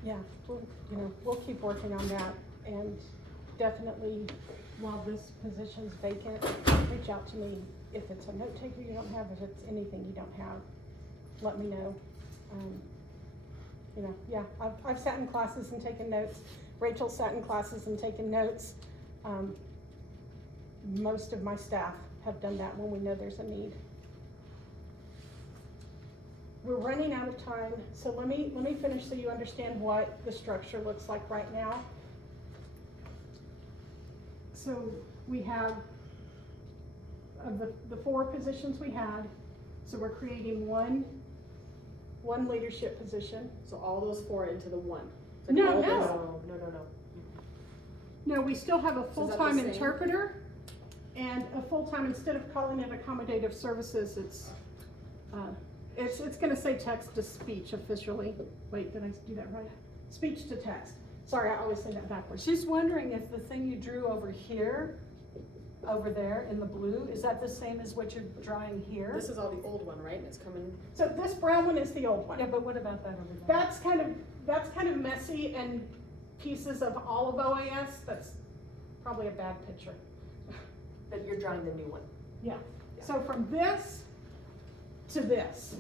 Yeah, we'll keep working on that, and definitely, while this position's vacant, reach out to me. If it's a note taker you don't have, if it's anything you don't have, let me know. Yeah, I've sat in classes and taken notes. Rachel sat in classes and taken notes. Most of my staff have done that when we know there's a need. We're running out of time, so let me finish so you understand what the structure looks like right now. So we have, of the 4 positions we had, so we're creating one leadership position. So all those 4 into the one. No. No, we still have a So is that full-time the same? interpreter and a full-time, instead of calling it accommodative services, it's gonna say text to speech officially. Wait, did I do that right? Speech to text. Sorry, I always say that backwards. She's wondering if the thing you drew over here, over there in the blue, is that the same as what you're drawing here? This is all the old one, right? And it's coming. So this brown one is the old one. Yeah, but what about that over there? That's kind of messy and pieces of all of OAS. That's probably a bad picture. But you're drawing the new one. Yeah. So from this to this.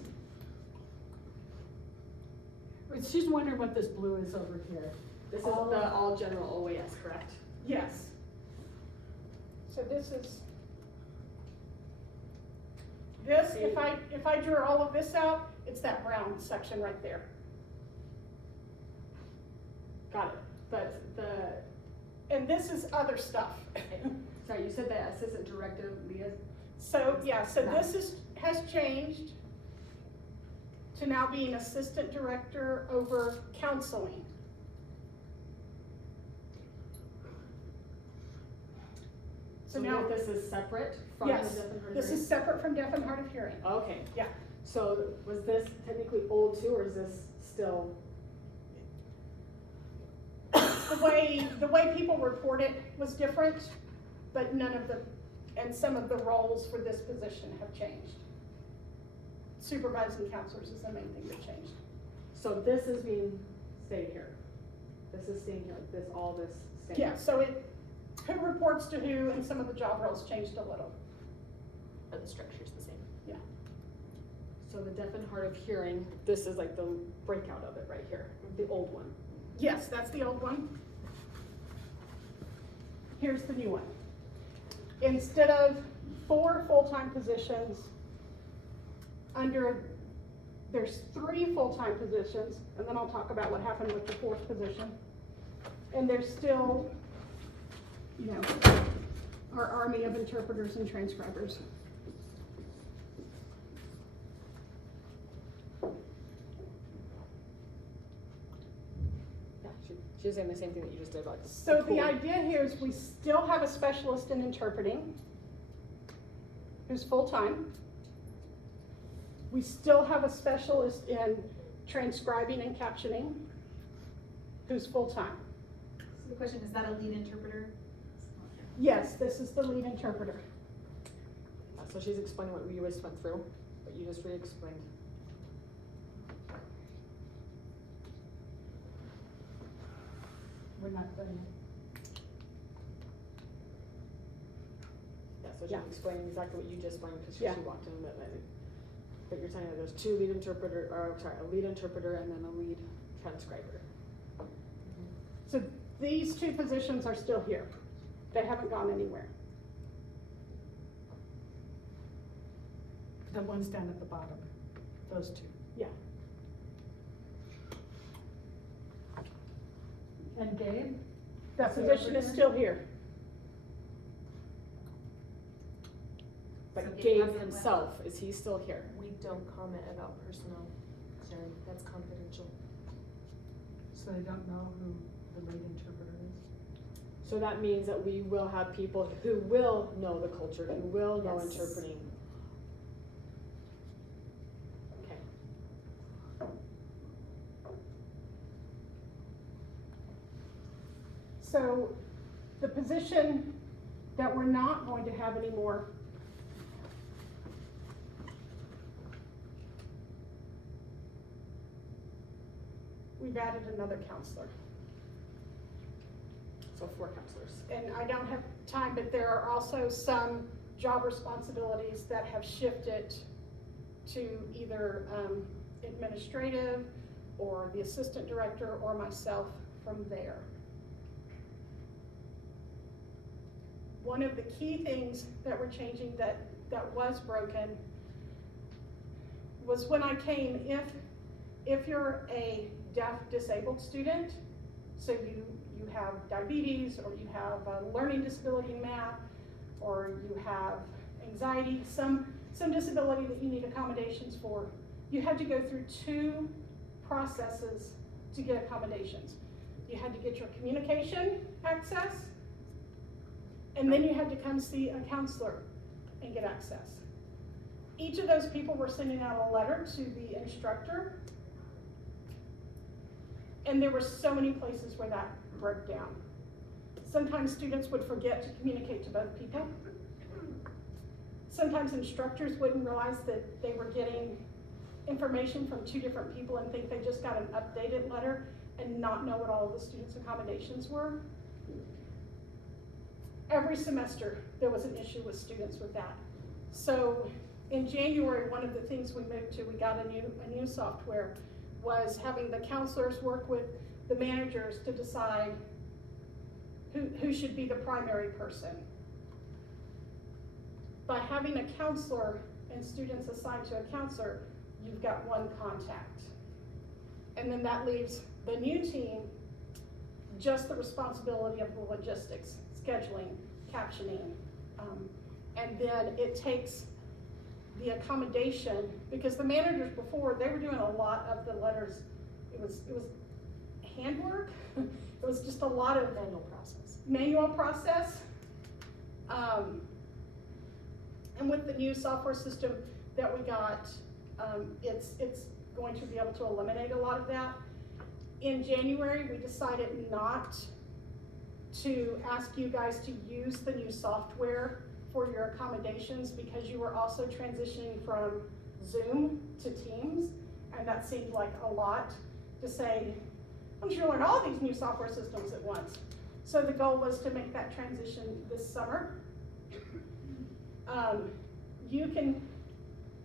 She's wondering what this blue is over here. This is the all general OAS, correct? Yes. So this, if I drew all of this out, it's that brown section right there. Got it. But And this is other stuff. sorry, you said the assistant director, Leah? So, yeah, so this has changed to now being assistant director over counseling. So now, this is separate from yes, the deaf and hard this hearing? is separate from deaf and hard of hearing. Okay. Yeah. So was this technically old too, or is this still? The way people report it was different, but some of the roles for this position have changed. Supervising counselors is the main thing that changed. So this is being stayed here. This is staying here, like this, all this staying. Yeah, so who reports to who, and some of the job roles changed a little. But the structure's the same. Yeah. So the deaf and hard of hearing, this is like the breakout of it right here, the old one. Yes, that's the old one. Here's the new one. Instead of 4 full-time positions, there's 3 full-time positions, and then I'll talk about what happened with the 4th position. And there's still, our army of interpreters and transcribers. Yeah, she was saying the same thing that you just did, like. So the idea here is we still have a specialist in interpreting who's full-time. We still have a specialist in transcribing and captioning, who's full-time. So the question, is that a lead interpreter? Yes, this is the lead interpreter. So she's explaining what we just went through, but you just re-explained. We're not done yet. Yeah, so she's Yeah. explaining exactly what you just explained, because she Yeah. walked in, but you're saying that there's two lead interpreter, or sorry, a lead interpreter and then a lead transcriber. So these two positions are still here. They haven't gone anywhere. The ones down at the bottom, those two. Yeah. And Gabe? That Is he position over is here? still here. So But Gabe Gabe hasn't himself, is he still here? We don't comment about personnel, Sherry, that's confidential. So they don't know who the lead interpreter is? So that means that we will have people who will know the culture, who will know Yes. interpreting. Okay. So the position that we're not going to have anymore we've added another counselor. So 4 counselors. And I don't have time, but there are also some job responsibilities that have shifted to either administrative or the assistant director or myself from there. One of the key things that we're changing that was broken was when I came, if you're a deaf disabled student, so you have diabetes, or you have a learning disability in math, or you have anxiety, some disability that you need accommodations for, you had to go through 2 processes to get accommodations. You had to get your communication access, and then you had to come see a counselor and get access. Each of those people were sending out a letter to the instructor, and there were so many places where that broke down. Sometimes students would forget to communicate to both people. Sometimes instructors wouldn't realize that they were getting information from 2 different people and think they just got an updated letter and not know what all of the students' accommodations were. Every semester, there was an issue with students with that. So in January, one of the things we moved to, we got a new software, was having the counselors work with the managers to decide who should be the primary person. By having a counselor and students assigned to a counselor, you've got one contact. And then that leaves the new team just the responsibility of the logistics, scheduling, captioning, and then it takes the accommodation, because the managers before, they were doing a lot of the letters. It was handwork. It was just a lot of manual process. And with the new software system that we got, it's going to be able to eliminate a lot of that. In January, we decided not to ask you guys to use the new software for your accommodations, because you were also transitioning from Zoom to Teams, and that seemed like a lot to say, I'm sure learn all these new software systems at once. So the goal was to make that transition this summer. You can,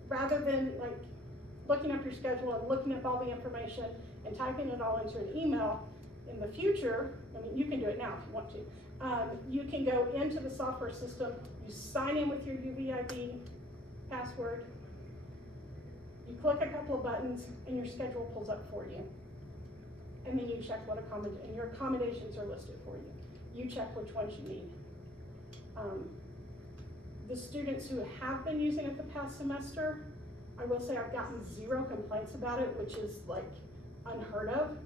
rather than like looking up your schedule and looking up all the information and typing it all into an email, in the future, I mean, you can do it now if you want to. You can go into the software system, you sign in with your UVID password, you click a couple of buttons, and your schedule pulls up for you. And then you check what and your accommodations are listed for you. You check which ones you need. The students who have been using it the past semester, I will say I've gotten 0 complaints about it, which is like unheard of.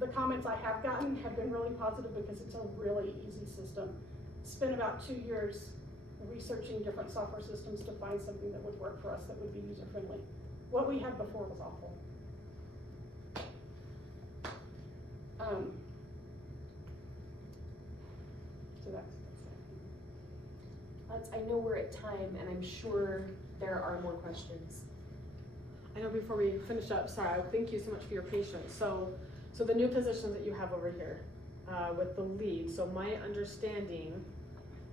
The comments I have gotten have been really positive because it's a really easy system. Spent about 2 years researching different software systems to find something that would work for us that would be user-friendly. What we had before was awful. So that's I know we're at time, and I'm sure there are more questions. I know before we finish up, sorry, thank you so much for your patience. So the new positions that you have over here, with the lead, so my understanding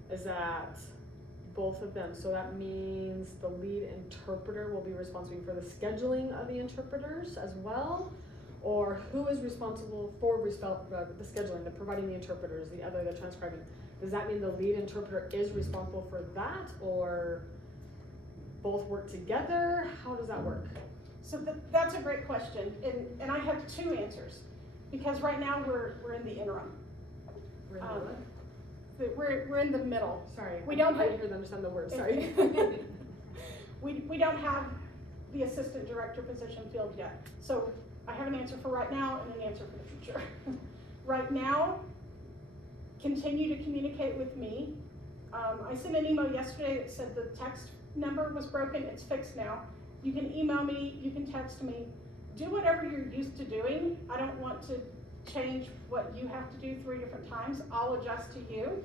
is that both of them, so that means the lead interpreter will be responsible for the scheduling of the interpreters as well? Or who is responsible for the scheduling, the providing the interpreters, the transcribing? Does that mean the lead interpreter is responsible for that, or both work together? How does that work? So that's a great question, and I have two answers, because right now we're in the interim. We're in the what? We're in the middle. Sorry, We don't I have- didn't hear them understand the word, sorry. We don't have the assistant director position filled yet. So I have an answer for right now and an answer for the future. Right now, continue to communicate with me. I sent an email yesterday that said the text number was broken, it's fixed now. You can email me, you can text me, do whatever you're used to doing. I don't want to change what you have to do 3 different times. I'll adjust to you.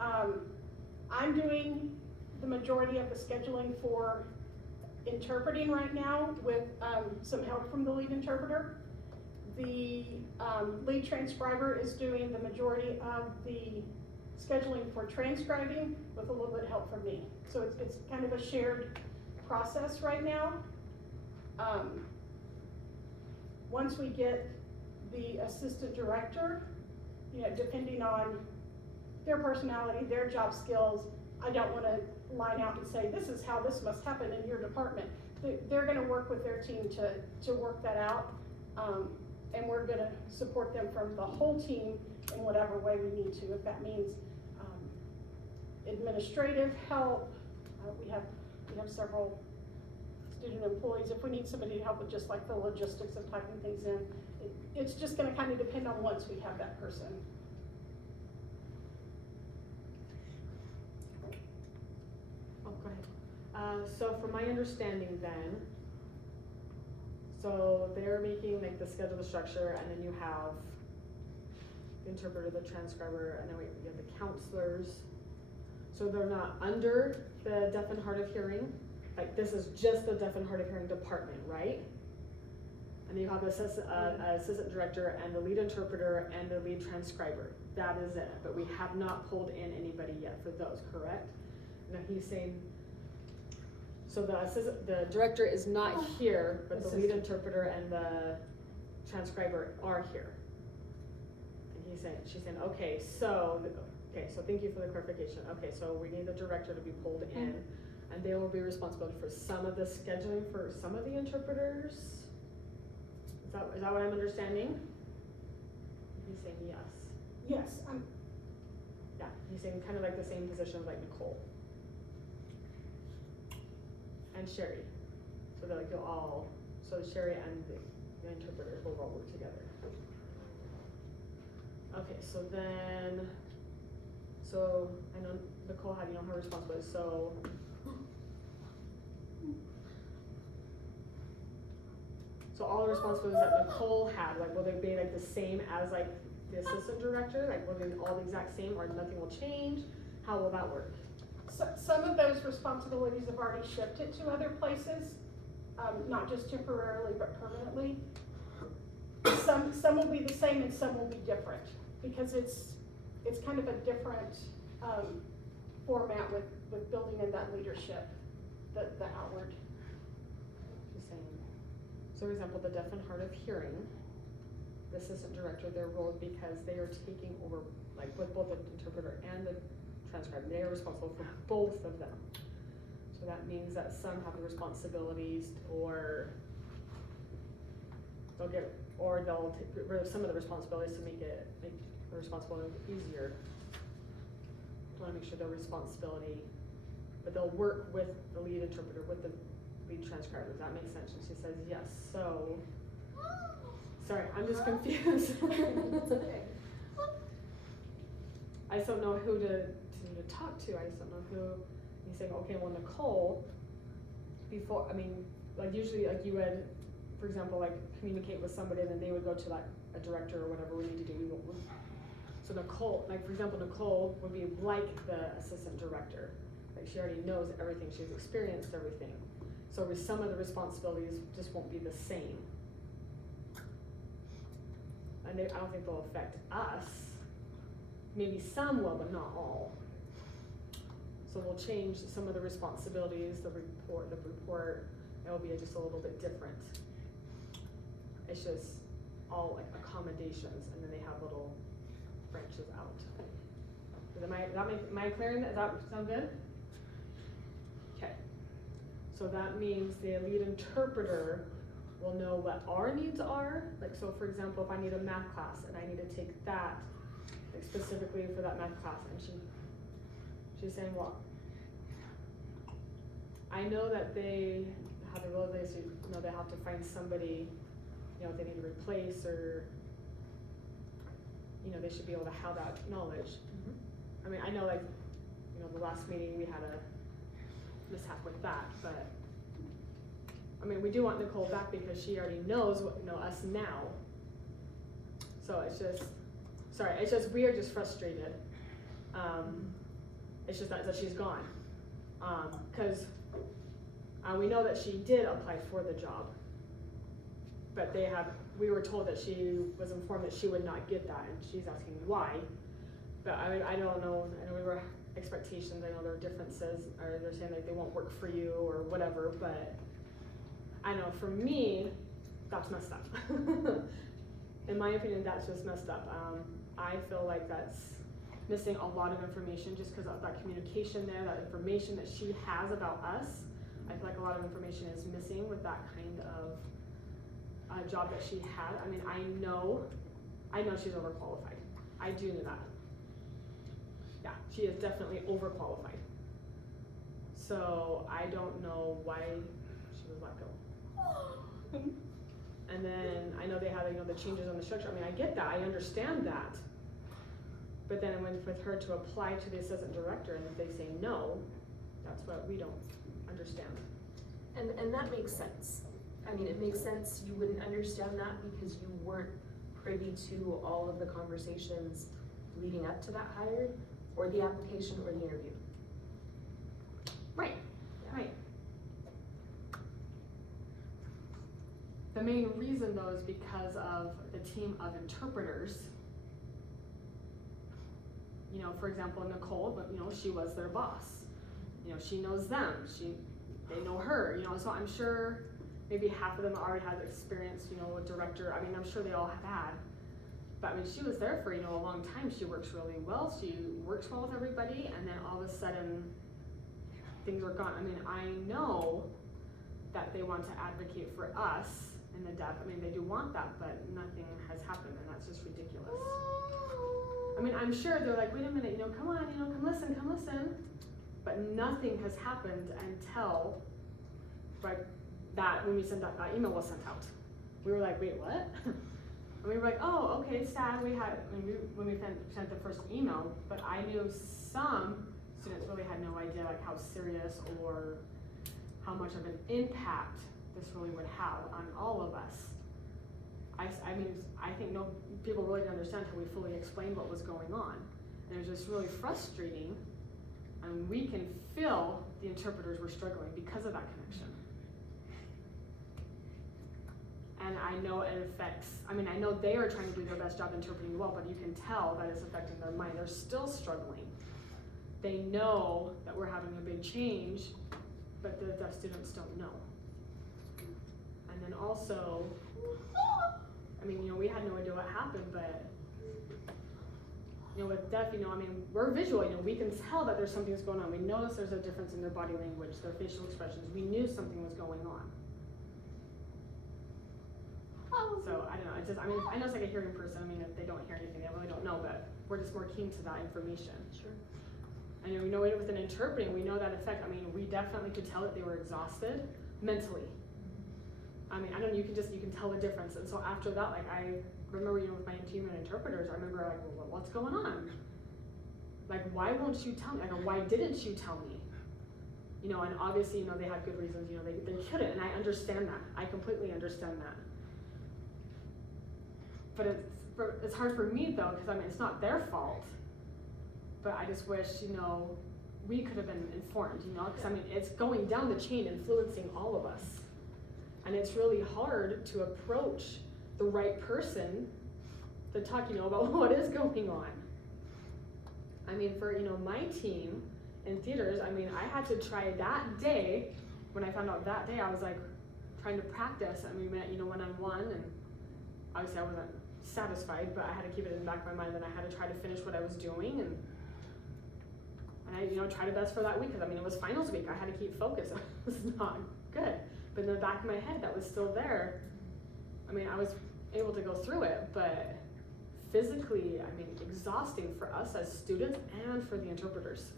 I'm doing the majority of the scheduling for interpreting right now with some help from the lead interpreter. The lead transcriber is doing the majority of the scheduling for transcribing with a little bit of help from me. So it's kind of a shared process right now. Once we get the assistant director, depending on their personality, their job skills, I don't want to line out and say, this is how this must happen in your department. They're going to work with their team to work that out, and we're going to support them from the whole team in whatever way we need to. If that means administrative help, we have several student employees. If we need somebody to help with just like the logistics of typing things in, it's just going to kind of depend on once we have that person. Oh, go ahead. So from my understanding then, so they're making like the schedule, the structure, and then you have the interpreter, the transcriber, and then you have the counselors. So they're not under the deaf and hard of hearing. Like this is just the deaf and hard of hearing department, right? And then you have the assistant director and the lead interpreter and the lead transcriber. That is it. But we have not pulled in anybody yet for those, correct? Now he's saying, so the director is not here, but the lead interpreter and the transcriber are here. And she's saying, okay, so thank you for the clarification. Okay, so we need the director to be pulled in, and they will be responsible for some of the scheduling for some of the interpreters. Is that what I'm understanding? He's saying yes. Yes, Yeah, he's saying kind of like the same position as like Nicole. And Sherry. So they're like so Sherry and the interpreter will all work together. Okay, so I know Nicole had, her responsibility, so. So all the responsibilities that Nicole had, like will they be like the same as like the assistant director? Like will they be all the exact same or nothing will change? How will that work? so some of those responsibilities have already shifted to other places, not just temporarily but permanently. Some will be the same and some will be different because it's kind of a different format with building in that leadership, the outward. Just saying. So for example, the deaf and hard of hearing, the assistant director, their role, because they are taking over, like with both the interpreter and the transcriber, they are responsible for both of them. So that means that some have the responsibilities, or they'll get rid of some of the responsibilities to make the responsibility easier. I want to make sure their responsibility, but they'll work with the lead interpreter, with the lead transcriber. Does that make sense? And she says yes. So, sorry, I'm just confused. That's okay. I just don't know who to to talk to, I just don't know who. He's saying, okay, well, Nicole, before, I mean, like usually, like you would, for example, like communicate with somebody and then they would go to like a director or whatever we need to do. So Nicole, like for example, Nicole would be like the assistant director. Like she already knows everything, she's experienced everything. So with some of the responsibilities just won't be the same. And I don't think they'll affect us. Maybe some will, but not all. So we'll change some of the responsibilities, the report, it'll be just a little bit different. It's just all like accommodations, and then they have little branches out. Am I clearing that? Does that sound good? Okay. So that means the lead interpreter will know what our needs are. Like, so for example, if I need a math class and I need to take that, like specifically for that math class, and she's saying, well, I know that they have the realization, you know, they have to find somebody, you know, if they need to replace or, you know, they should be able to have that knowledge. I mean, I know, like, you know, the last meeting we had a mishap with that, but I mean, we do want Nicole back because she already knows what, you know, us now. So it's just, sorry, it's just, we are just frustrated. It's just that she's gone. Cause we know that she did apply for the job, but we were told that she was informed that she would not get that, and she's asking why. But I don't know, I know we were expectations, I know there are differences, or they're saying like they won't work for you or whatever, but I know for me, that's messed up. In my opinion, that's just messed up. I feel like that's missing a lot of information just because of that communication there, that information that she has about us. I feel like a lot of information is missing with that kind of job that she had. I mean, I know she's overqualified. I do know that. Yeah, she is definitely overqualified. So I don't know why she was let go. And then I know they had, you know, the changes on the structure. I mean, I get that, I understand that. But then I went with her to apply to the assistant director, and if they say no, that's what we don't understand. And that makes sense. I mean, it makes sense, you wouldn't understand that because you weren't privy to all of the conversations leading up to that hire, or the application, or the interview. Right, Yeah. right. The main reason though is because of the team of interpreters. You know, for example, Nicole, but you know, she was their boss. You know, she knows them, they know her, you know, so I'm sure maybe half of them already had experience, you know, with director. I mean, I'm sure they all have had. But I mean, she was there for, you know, a long time. She works really well. She works well with everybody, and then all of a sudden, things are gone. I mean, I know that they want to advocate for us in the deaf. I mean, they do want that, but nothing has happened, and that's just ridiculous. I mean, I'm sure they're like, wait a minute, you know, come on, you know, come listen. But nothing has happened until, like, that when we sent that email was sent out. We were like, wait, what? And we were like, oh, okay, it's sad. When we sent the first email, but I knew some students really had no idea like how serious or how much of an impact this really would have on all of us. I mean, I think no people really didn't understand how we fully explained what was going on, and it was just really frustrating. And we can feel the interpreters were struggling because of that connection. And I know it affects, I mean, I know they are trying to do their best job interpreting well, but you can tell that it's affecting their mind. They're still struggling. They know that we're having a big change, but the deaf students don't know. And then also, I mean, you know, we had no idea what happened, but, you know, with deaf, you know, I mean, we're visual, you know, we can tell that there's something that's going on. We notice there's a difference in their body language, their facial expressions. We knew something was going on. So I don't know, I mean, I know it's like a hearing person. I mean, if they don't hear anything, they really don't know, but we're just more keen to that information. Sure. And we know it with an interpreting, we know that effect. I mean, we definitely could tell that they were exhausted mentally. I mean, I don't know, you can tell the difference. And so after that, like I remember, you know, with my team and interpreters, I remember like, well, what's going on? Like, why won't you tell me? Like, or why didn't you tell me? You know, and obviously, you know, they had good reasons, you know, they couldn't, and I understand that. I completely understand that. But it's hard for me though, because I mean, it's not their fault. But I just wish, you know, we could have been informed, you know, because I mean, it's going down the chain, influencing all of us. And it's really hard to approach the right person to talk, you know, about what is going on. I mean, for, you know, my team in theaters, I mean, I had to try that day, when I found out that day, I was like trying to practice, and we met, you know, one-on-one, and obviously I wasn't satisfied, but I had to keep it in the back of my mind that I had to try to finish what I was doing, and I, you know, tried my best for that week, because I mean, it was finals week, I had to keep focused. It was not good, but in the back of my head, that was still there. I mean, I was able to go through it, but physically, I mean, exhausting for us as students and for the interpreters.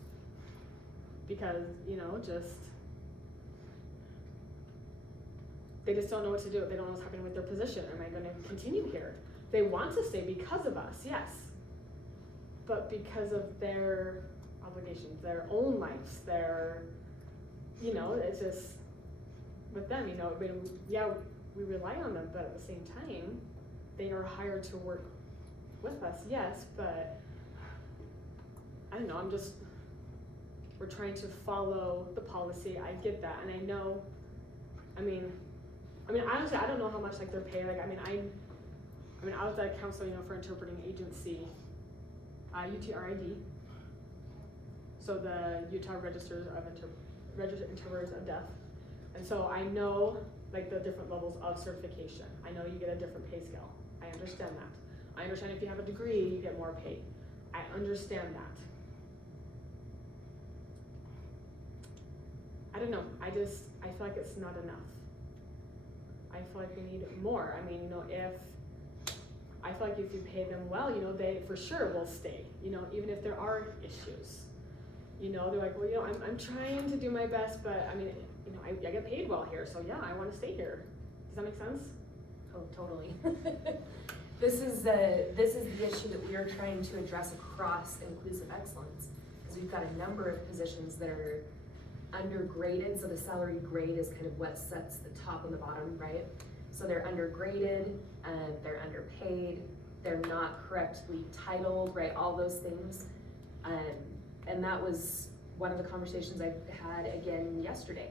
Because, you know, they just don't know what to do. They don't know what's happening with their position. Am I going to continue here? They want to stay because of us, yes. But because of their obligations, their own lives, their, you know, it's just, with them, you know, yeah, we rely on them, but at the same time, they are hired to work with us, yes, but I don't know, we're trying to follow the policy. I get that, and I know, I mean, honestly, I don't know how much like they're paid. Like, I was at council, you know, for interpreting agency, UTRID. So the Utah Register of Interpreters of Deaf, and so I know like the different levels of certification. I know you get a different pay scale. I understand that. I understand if you have a degree, you get more pay. I understand that. I don't know, I feel like it's not enough. I feel like we need more. I mean, you know, I feel like if you pay them well, you know, they for sure will stay, you know, even if there are issues. You know, they're like, well, you know, I'm trying to do my best, but I mean, you know, I get paid well here, so yeah, I want to stay here. Does that make sense? Oh, totally. This is the issue that we are trying to address across inclusive excellence, because we've got a number of positions that are undergraded. So the salary grade is kind of what sets the top and the bottom, right? So they're undergraded, they're underpaid, they're not correctly titled, right? All those things. And that was one of the conversations I had again yesterday,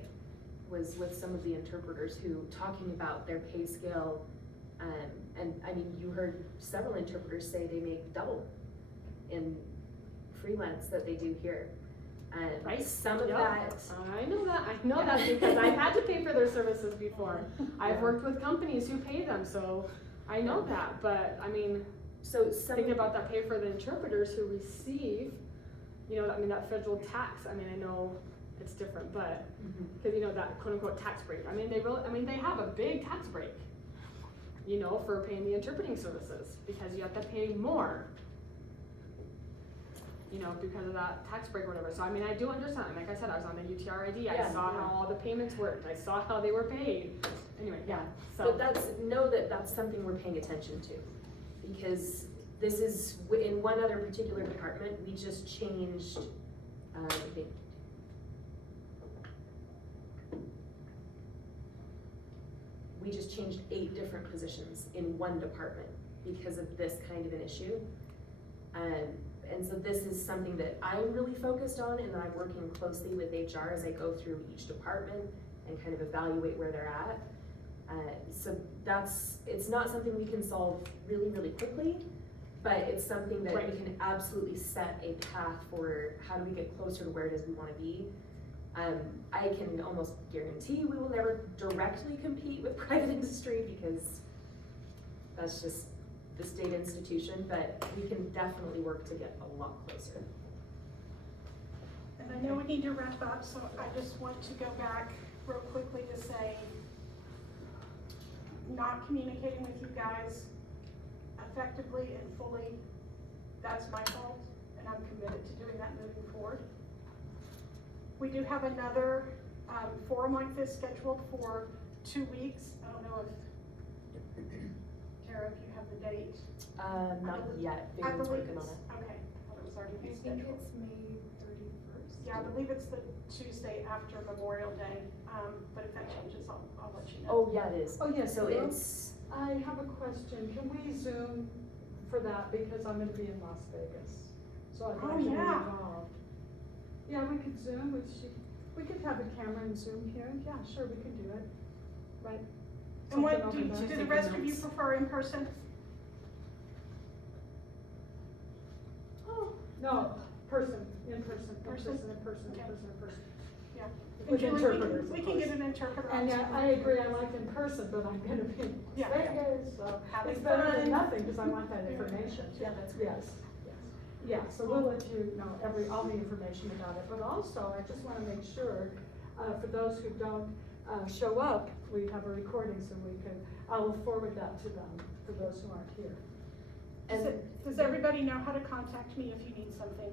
was with some of the interpreters who talking about their pay scale. And I mean, you heard several interpreters say they make double in freelance that they do here. Right. Some of Yep. that. I know that because I've had to pay for their services before. I've Yeah. worked with companies who pay them, so I know that. But I mean, So some thinking about that pay for the interpreters who receive, you know, I mean, that federal tax, I mean, I know it's different, but, because, you know, that quote unquote tax break, I mean, they have a big tax break, you know, for paying the interpreting services, because you have to pay more, you know, because of that tax break or whatever. So, I mean, I do understand. Like I said, I was on the UTRID, I Yeah. saw how all the payments worked, I saw how they were paid. Anyway, yeah, But so. that's something we're paying attention to, because this is, in one other particular department, we just changed, we just changed 8 different positions in one department because of this kind of an issue. And so this is something that I'm really focused on, and that I'm working closely with HR as I go through each department and kind of evaluate where they're at. So it's not something we can solve really, really quickly, but it's something that we can absolutely set a path for how do we get closer to where it is we wanna be. I can almost guarantee we will never directly compete with private industry, because that's just the state institution, but we can definitely work to get a lot closer. And I know we need to wrap up, so I just want to go back real quickly to say, not communicating with you guys effectively and fully, that's my fault, and I'm committed to doing that moving forward. We do have another forum like this scheduled for 2 weeks. I don't know if, Tara, if you have the date. Not yet, I Vivian's believe working on it's, it. okay, I thought it has already I been think scheduled. it's May 31st. Yeah, I believe it's the Tuesday after Memorial Day, but if that changes, I'll let you know. Oh, yeah, it is. Oh, yes, So it is. it's, I have a question. Can we Zoom for that because I'm gonna be in Las Vegas? So I'd Oh, like to be yeah. involved. Yeah, we could Zoom we could have a camera and Zoom here. Yeah, sure, we could do it. Right? And what, Something over do there. the rest of you prefer in person? Oh, no, person, in person, in Person? person, in person, in Okay. person, in person. Yeah. And With Julie, interpreters, we of can get course. an interpreter on And Zoom. I agree, I like in person, but I'm gonna be in Yeah. Vegas, so Having it's better fun. than nothing, because I want that information. yeah, that's great. Yes, yes. Yeah, so we'll let you know all the information about it, but also, I just wanna make sure, for those who don't, show up, we have a recording so I will forward that to them, for those who aren't here. Does everybody know how to contact me if you need something?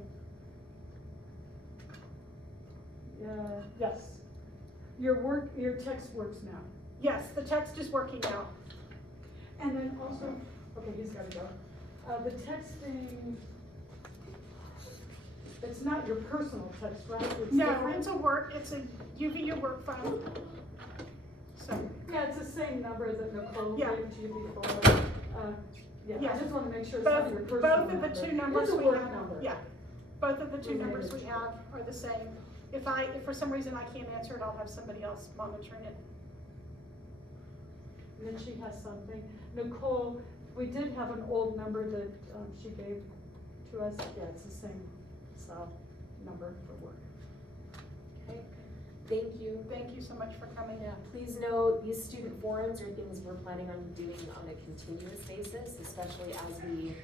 Yes. Your text works now. Yes, the text is working now. And then also, okay, he's gotta go. The texting, it's not your personal text, right? It's No, different? it's a your work phone. So, Yeah, it's the same number that Nicole Yeah. gave to you before. Yeah, Yeah. I just wanna make sure it's not both, your personal both number. of the two numbers It's a we work have, number. yeah, both of the two Related numbers we to- have are the same. If for some reason I can't answer it, I'll have somebody else monitoring it. And then she has something. Nicole, we did have an old number that, she gave to us. Yeah, it's the same cell number for work. Okay. Thank you. Thank you so much for coming. Yeah, please know these student forums are things we're planning on doing on a continuous basis, especially as we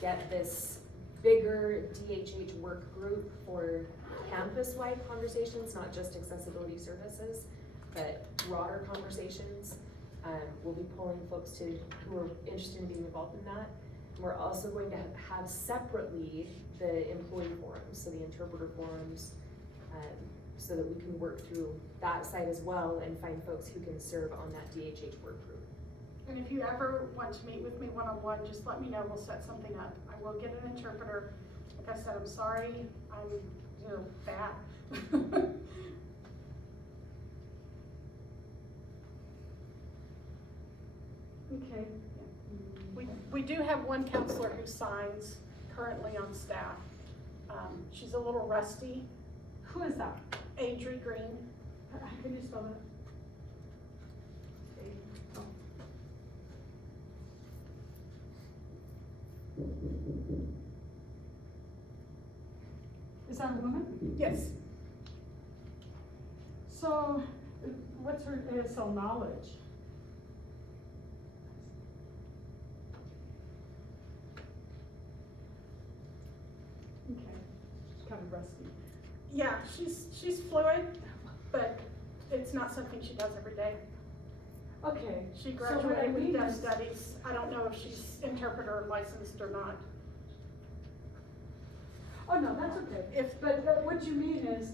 get this bigger DHH work group for campus-wide conversations, not just accessibility services, but broader conversations. We'll be pulling folks who are interested in being involved in that. And we're also going to have separately the employee forums, so the interpreter forums, so that we can work through that side as well and find folks who can serve on that DHH work group. And if you ever want to meet with me one-on-one, just let me know, we'll set something up. I will get an interpreter. Like I said, I'm sorry, I'm, bad. Okay. We do have one counselor who signs currently on staff. She's a little rusty, Who is that? Adri Green. Can you spell that? Oh. Is that a woman? Yes, So, what's her ASL knowledge? Okay, she's kind of rusty. yeah, she's fluid, but it's not something she does every day. Okay. She so what I graduated with mean deaf is- studies. I don't know if she's interpreter licensed or not. Oh, no, that's okay. But what you mean is,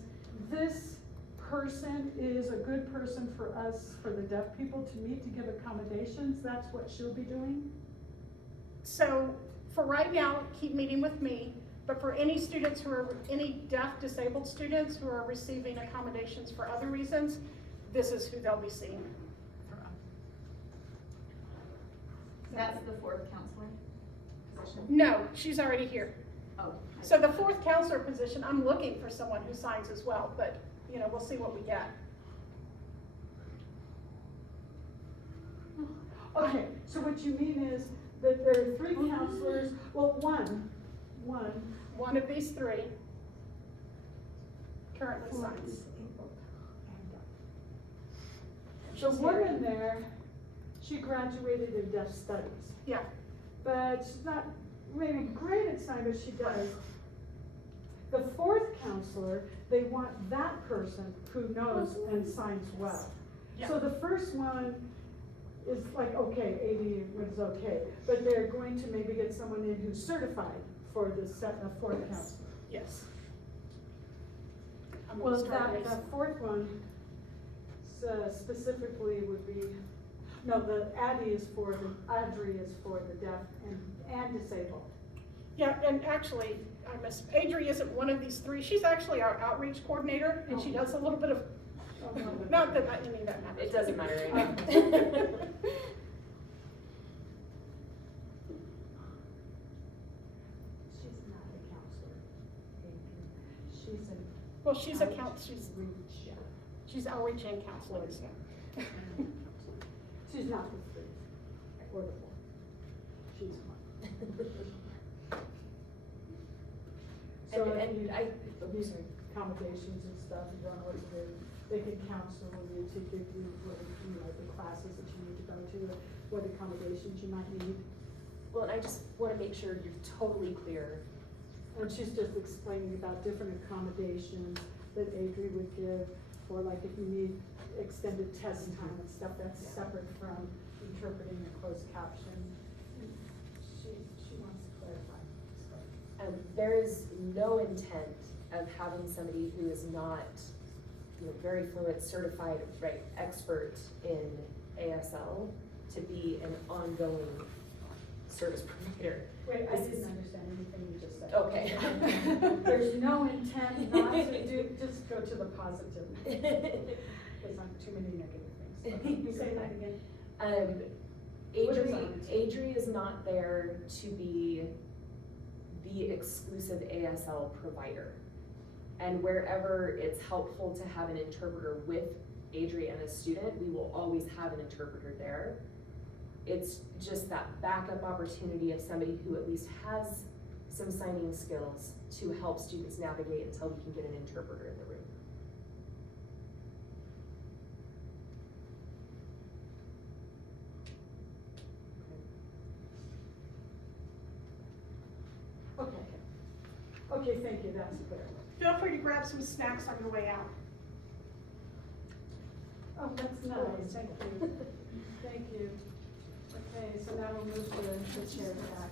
this person is a good person for us, for the deaf people to meet to give accommodations, that's what she'll be doing? So for right now, keep meeting with me, but for any students any deaf disabled students who are receiving accommodations for other reasons, this is who they'll be seeing. That's the fourth counselor position. No, she's already here. Oh. So the fourth counselor position, I'm looking for someone who signs as well, but, we'll see what we get. Okay, so what you mean is that there are 3 counselors, well, one. One of these 3 currently signs. The She's woman here. there, she graduated in deaf studies, Yeah, but she's not maybe great at sign, but she does. The 4th counselor, they want that person who knows and signs well. Yeah. So the first one is like, okay, 80 is okay, but they're going to maybe get someone in who's certified for the 4th counselor. yes. I'm Well, gonna start that raising- 4th one specifically would be, no, the Adri is for the deaf and disabled. Yeah, and actually, Adri isn't one of these three. She's actually our outreach coordinator, and she does a little bit of, not that any of that matters. It doesn't matter right now. She's not a counselor. She's an. Well, she's a she's outreach. she's outreach and counselor, so. She's not the three, or the four. She's one. So And if you I, need accommodations and stuff, you don't know what to do, they can counsel you to give you what, the classes that you need to go to, what accommodations you might need. well, and I just wanna make sure you're totally clear. And she's just explaining about different accommodations that Adri would give, or like if you need extended test time and stuff, that's separate from interpreting a closed caption. She wants to clarify. There is no intent of having somebody who is not, very fluent, certified, right, expert in ASL to be an ongoing service provider. Wait, I This didn't is- understand anything you just said. Okay. There's no intent not to do, just go to the positive. There's not too many negative things. Say that again. What is Adri is not there to be the exclusive ASL provider. And wherever it's helpful to have an interpreter with Adri and a student, we will always have an interpreter there. It's just that backup opportunity of somebody who at least has some signing skills to help students navigate until we can get an interpreter in the room. Okay, thank you, that's clear. Feel free to grab some snacks on your way out. Oh, that's nice, thank you. Thank you. Okay, so now we'll move to the chair back.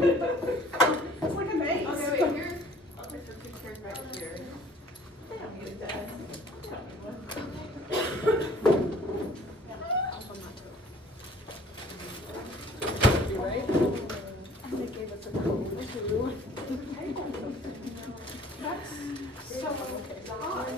It's like a maze. Okay, wait, here, I'll put your two chairs back here. They don't need a desk. They don't need one. You right? They gave us a code too. That's so odd.